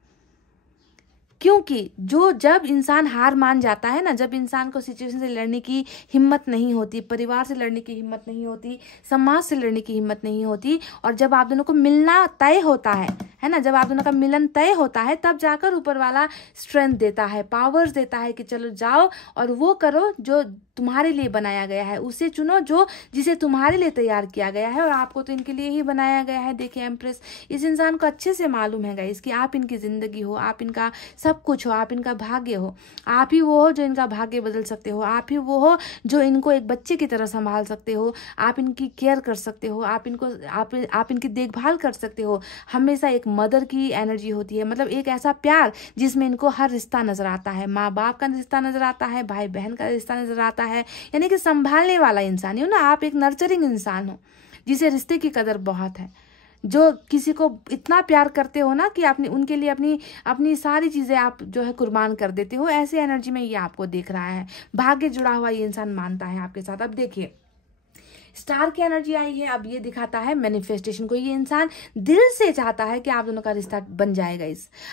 क्योंकि जब इंसान हार मान जाता है ना, जब इंसान को सिचुएशन से लड़ने की हिम्मत नहीं होती, परिवार से लड़ने की हिम्मत नहीं होती, समाज से लड़ने की हिम्मत नहीं होती, और जब आप दोनों को मिलना तय होता है ना, जब आप दोनों का मिलन तय होता है, तब जाकर ऊपर वाला स्ट्रेंथ देता है, पावर्स देता है कि चलो जाओ और वो करो जो तुम्हारे लिए बनाया गया है, उसे चुनो जिसे तुम्हारे लिए तैयार किया गया है, और आपको तो इनके लिए ही बनाया गया है। देखिए एम्प्रेस, इस इंसान को अच्छे से मालूम है गाइस कि आप इनकी जिंदगी हो, आप इनका सब कुछ हो, आप इनका भाग्य हो, आप ही वो हो जो इनका भाग्य बदल सकते हो, आप ही वो हो जो इनको एक बच्चे की तरह संभाल सकते हो, आप इनकी केयर कर सकते हो, आप इनकी देखभाल कर सकते हो। हमेशा एक मदर की एनर्जी होती है, मतलब एक ऐसा प्यार जिसमें इनको हर रिश्ता नजर आता है, माँ बाप का रिश्ता नजर आता है, भाई बहन का रिश्ता नजर आता है, यानी कि संभालने वाला इंसान हो ना आप, एक नर्चरिंग इंसान हो जिसे रिश्ते की कदर बहुत है, जो किसी को इतना प्यार करते हो ना कि उनके लिए अपनी सारी चीजें आप जो है कुर्बान कर देते हो। ऐसी एनर्जी में ये आपको देख रहा है, भाग्य जुड़ा हुआ ये इंसान मानता है आपके साथ। अब देखिए, स्टार की एनर्जी आई है, अब ये दिखाता है मैनिफेस्टेशन को। ये इंसान दिल से चाहता है कि आप दोनों का रिश्ता बन जाएगा,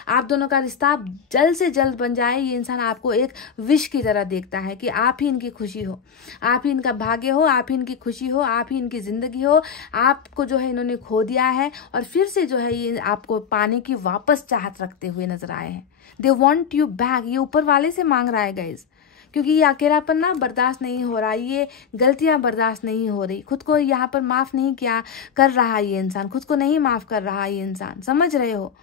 आप दोनों का रिश्ता जल्द से जल्द बन जाए। ये इंसान आपको एक विश की तरह देखता है कि आप ही इनकी खुशी हो, आप ही इनका भाग्य हो, आप ही इनकी खुशी हो, आप ही इनकी जिंदगी हो। आपको जो है इन्होंने खो दिया है, और फिर से जो है ये आपको पाने की वापस चाहत रखते हुए नजर आए हैं। दे वॉन्ट यू बैक, ये ऊपर वाले से मांग रहा है गाइज, क्योंकि ये अकेलापन ना बर्दाश्त नहीं हो रहा, ये गलतियां बर्दाश्त नहीं हो रही, खुद को यहाँ पर माफ नहीं कर रहा ये इंसान, खुद को नहीं माफ कर रहा ये इंसान, समझ रहे हो।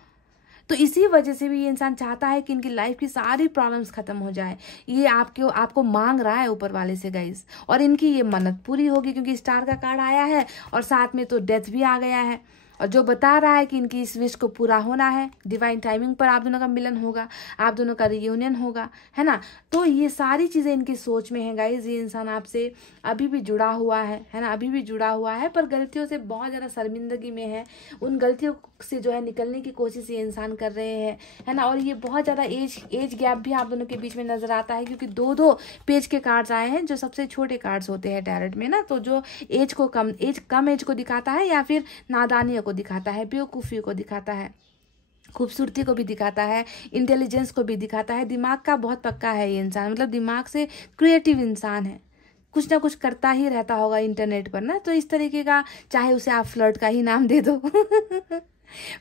तो इसी वजह से भी ये इंसान चाहता है कि इनकी लाइफ की सारी प्रॉब्लम्स खत्म हो जाए। ये आपको मांग रहा है ऊपर वाले से गाइस, और इनकी ये मन्नत पूरी होगी, क्योंकि स्टार का कार्ड आया है और साथ में तो डेथ भी आ गया है, और जो बता रहा है कि इनकी इस विश को पूरा होना है। डिवाइन टाइमिंग पर आप दोनों का मिलन होगा, आप दोनों का रियूनियन होगा, है ना। तो ये सारी चीजें इनकी सोच में है गाइज। ये इंसान आपसे अभी भी जुड़ा हुआ है ना, अभी भी जुड़ा हुआ है, पर गलतियों से बहुत ज्यादा शर्मिंदगी में है। उन गलतियों से जो है निकलने की कोशिश ये इंसान कर रहे हैं, है ना। और ये बहुत ज्यादा एज गैप भी आप दोनों के बीच में नजर आता है, क्योंकि दो पेज के कार्ड्स आए हैं जो सबसे छोटे कार्ड्स होते हैं टैरेट में ना। तो जो कम एज को दिखाता है, या फिर नादानियों को दिखाता है, बेवकूफी को दिखाता है, खूबसूरती को भी दिखाता है, इंटेलिजेंस को भी दिखाता है। दिमाग का बहुत पक्का है ये इंसान, मतलब दिमाग से क्रिएटिव इंसान है, कुछ ना कुछ करता ही रहता होगा इंटरनेट पर ना। तो इस तरीके का, चाहे उसे आप फ्लर्ट का ही नाम दे दो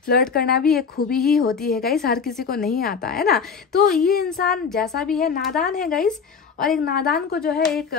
फ्लर्ट करना भी एक खूबी ही होती है गाइस, हर किसी को नहीं आता है ना। तो ये इंसान जैसा भी है नादान है गाइस, और एक नादान को जो है एक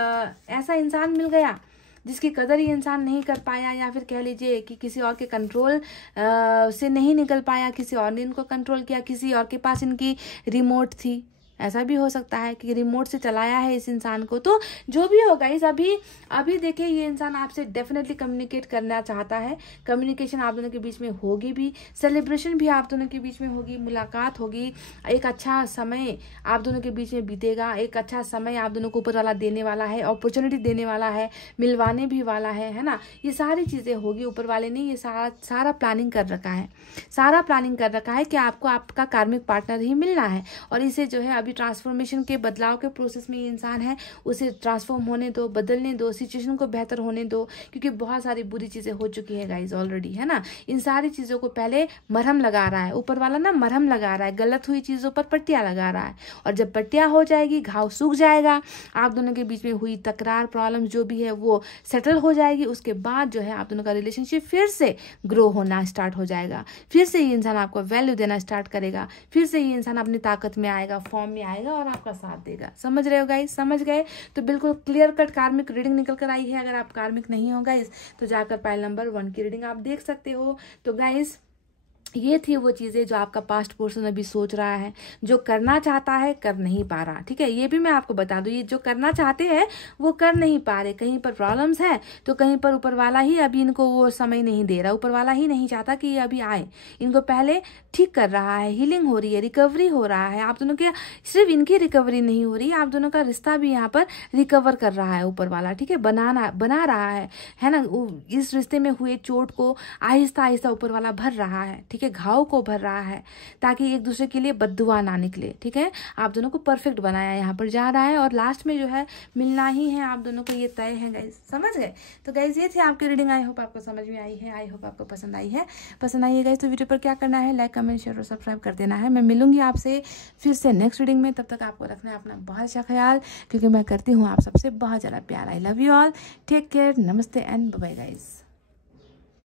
ऐसा इंसान मिल गया जिसकी कदर ये इंसान नहीं कर पाया, या फिर कह लीजिए कि किसी और के कंट्रोल से नहीं निकल पाया, किसी और ने इनको कंट्रोल किया, किसी और के पास इनकी रिमोट थी। ऐसा भी हो सकता है कि रिमोट से चलाया है इस इंसान को। तो जो भी होगा इस अभी देखिए, ये इंसान आपसे डेफिनेटली कम्युनिकेट करना चाहता है। कम्युनिकेशन आप दोनों के बीच में होगी भी, सेलिब्रेशन भी आप दोनों के बीच में होगी, मुलाकात होगी, एक अच्छा समय आप दोनों के बीच में बीतेगा, एक अच्छा समय आप दोनों को ऊपर वाला देने वाला है, अपॉर्चुनिटी देने वाला है, मिलवाने भी वाला है ना। ये सारी चीजें होगी, ऊपर वाले ने ये सारा प्लानिंग कर रखा है, सारा प्लानिंग कर रखा है कि आपको आपका कार्मिक पार्टनर ही मिलना है। और इसे जो है अभी अभी ट्रांसफॉर्मेशन के बदलाव के प्रोसेस में ये इंसान है, उसे ट्रांसफॉर्म होने दो, बदलने दो, सिचुएशन को बेहतर होने दो, क्योंकि बहुत सारी बुरी चीज़ें हो चुकी है गाइज ऑलरेडी, है ना। इन सारी चीज़ों को पहले मरहम लगा रहा है, ऊपर वाला ना मरहम लगा रहा है, गलत हुई चीज़ों पर पट्टियाँ लगा रहा है। और जब पट्टियाँ हो जाएगी, घाव सूख जाएगा, आप दोनों के बीच में हुई तकरार, प्रॉब्लम जो भी है वो सेटल हो जाएगी, उसके बाद जो है आप दोनों का रिलेशनशिप फिर से ग्रो होना स्टार्ट हो जाएगा। फिर से ये इंसान आपको वैल्यू देना स्टार्ट करेगा, फिर से ये इंसान अपनी ताकत में आएगा, फॉर्म में आएगा और आपका साथ देगा। समझ रहे हो गाइस? समझ गए? तो बिल्कुल क्लियर कट कार्मिक रीडिंग निकल कर आई है। अगर आप कार्मिक नहीं हो गाइस तो जाकर पाइल नंबर 1 की रीडिंग आप देख सकते हो। तो गाइस ये थी वो चीज़ें जो आपका पास्ट पर्सन अभी सोच रहा है, जो करना चाहता है कर नहीं पा रहा। ठीक है, ये भी मैं आपको बता दूं, ये जो करना चाहते हैं वो कर नहीं पा रहे। कहीं पर प्रॉब्लम्स है तो कहीं पर ऊपर वाला ही अभी इनको वो समय नहीं दे रहा, ऊपर वाला ही नहीं चाहता कि ये अभी आए। इनको पहले ठीक कर रहा है, हीलिंग हो रही है, रिकवरी हो रहा है। आप दोनों के सिर्फ इनकी रिकवरी नहीं हो रही, आप दोनों का रिश्ता भी यहाँ पर रिकवर कर रहा है ऊपर वाला। ठीक है, बना रहा है ना। इस रिश्ते में हुए चोट को आहिस्ता आहिस्ता ऊपर वाला भर रहा है। ठीक है, घाव को भर रहा है ताकि एक दूसरे के लिए बद्दुआ ना निकले। ठीक है, आप दोनों को परफेक्ट बनाया यहाँ पर जा रहा है और लास्ट में जो है मिलना ही है आप दोनों को, ये तय है गाइस। समझ गए? तो गाइस ये थी आपकी रीडिंग। आई होप आपको समझ में आई है, आई होप आपको पसंद आई है। पसंद आई है गाइस तो वीडियो पर क्या करना है, लाइक कमेंट शेयर और सब्सक्राइब कर देना है। मैं मिलूंगी आपसे फिर से नेक्स्ट रीडिंग में। तब तक आपको रखना है अपना बहुत अच्छा ख्याल, क्योंकि मैं करती हूँ आप सबसे बहुत ज़्यादा प्यार। I love you all, take care, नमस्ते एंड बाय बाय गाइस।